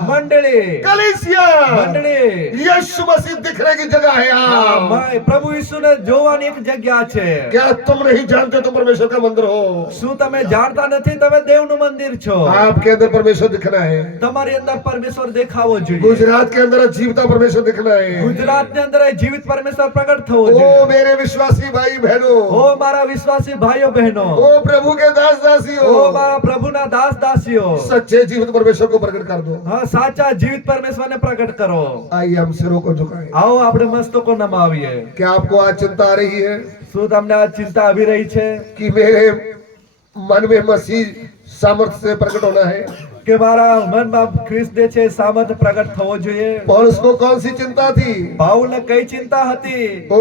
મંડળી, कलीसिया, મંડળી, यीशु मसीह दिखने की जगह है હા, यहाँ। પ્રભુ ઈસુને જોવાની એક જગ્યા છે. क्या तुम नहीं जानते तुम परमेश्वर का मंदिर हो? શું તમે જાણતા નથી તમે દેવનું મંદિર છો? आपके अंदर परमेश्वर दिखना है. તમારી અંદર પરમેશ્વર દેખાવો જોઈએ. गुजरात के अंदर जीवता परमेश्वर दिखना है. ગુજરાતની અંદર એ જીવિત પરમેશ્વર પ્રગટ થવો ओ જોઈએ. मेरे विश्वासी भाई बहनों, ઓ મારા વિશ્વાસી ભાઈઓ બહેનો, ओ प्रभु के दास दासियों, ઓ મારા પ્રભુના દાસ દાસીઓ, सच्चे जीवित परमेश्वर को प्रकट कर दो. હા સાચા જીવિત પરમેશ્વરને પ્રગટ કરો. आइए हम सिरों को झुकाएं. આવો આપણે મસ્તકો નમાવીએ. क्या आपको आज चिंता आ रही है શું તમને આ ચિંતા આવી રહી છે कि मेरे मन में मसीह सामर्थ्य से प्रकट होना है? કે મારા મનમાં ખ્રિસ્ત જે છે સામર્થ પ્રગટ થવો જોઈએ? पौलुस को कौन सी चिंता थी? પાઉલને કઈ ચિંતા હતી? ओ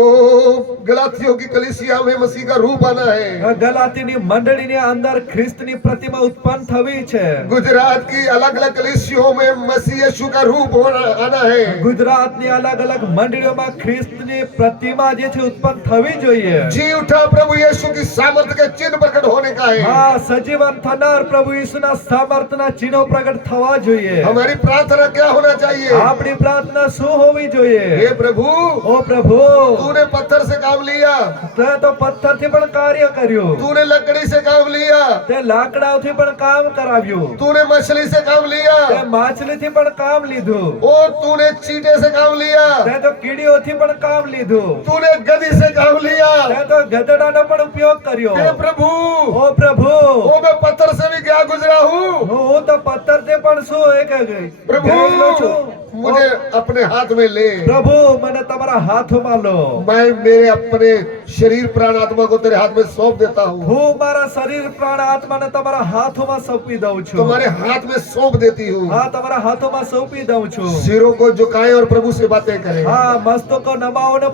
गलातियों की कलीसिया में मसीह का रूप आना है. ગલાતીની મંડળીની અંદર ખ્રિસ્તની પ્રતિમા ઉત્પન્ન થવી છે. गुजरात की अलग अलग कलीसियों में मसीह यीशु का रूप होना आना है. ગુજરાતની અલગ અલગ મંડળીઓમાં ખ્રિસ્તની પ્રતિમા જે છે ઉત્પન્ન થવી જોઈએ. जी उठा प्रभु यीशु की सामर्थ्य के चिन्ह प्रकट होने का है. હા સજીવન થનાર પ્રભુ ઈસુના સામર્થના ચિહ્નો પ્રગટ થવા જોઈએ. हमारी प्रार्थना क्या होना चाहिए? આપણી પ્રાર્થના શું હોવી જોઈએ? हे प्रभु, ઓ પ્રભુ, तूने पत्थर से काम लिया, તે તો પથ્થરથી પણ કાર્ય કર્યું, तूने लकड़ी से काम लिया, તે લાકડાઓથી પણ કામ કરાવ્યું, तूने मछली से काम लिया, તે માછલીથી પણ કામ લીધું, और तूने चींटे से काम लिया, તે તો કીડીઓથી પણ કામ લીધું, तूने गधी से काम लिया. તે તો ગધેડાનો પણ ઉપયોગ કર્યો. हे प्रभु, ઓ પ્રભુ, ओ मैं पत्थर से भी क्या गुजरा हूँ. હું તો પથ્થરથી પણ શું એક ગયેલો છું. मुझे अपने हाथ में ले. પ્રભુ મને તમારા હાથોમાં લો. मैं मेरे अपने शरीर प्राण आत्मा को तेरे हाथ में सौंप देता हूँ. હું મારા શરીર પ્રાણ આત્માને તમારા હાથોમાં સોંપી દઉં છું. तुम्हारे हाथ में सौंप देती हूँ. હા તમારા હાથોમાં સોંપી દઉં છું. सिरों को झुकाएं और प्रभु से बातें करें. હા મસ્તકો નમાવો ને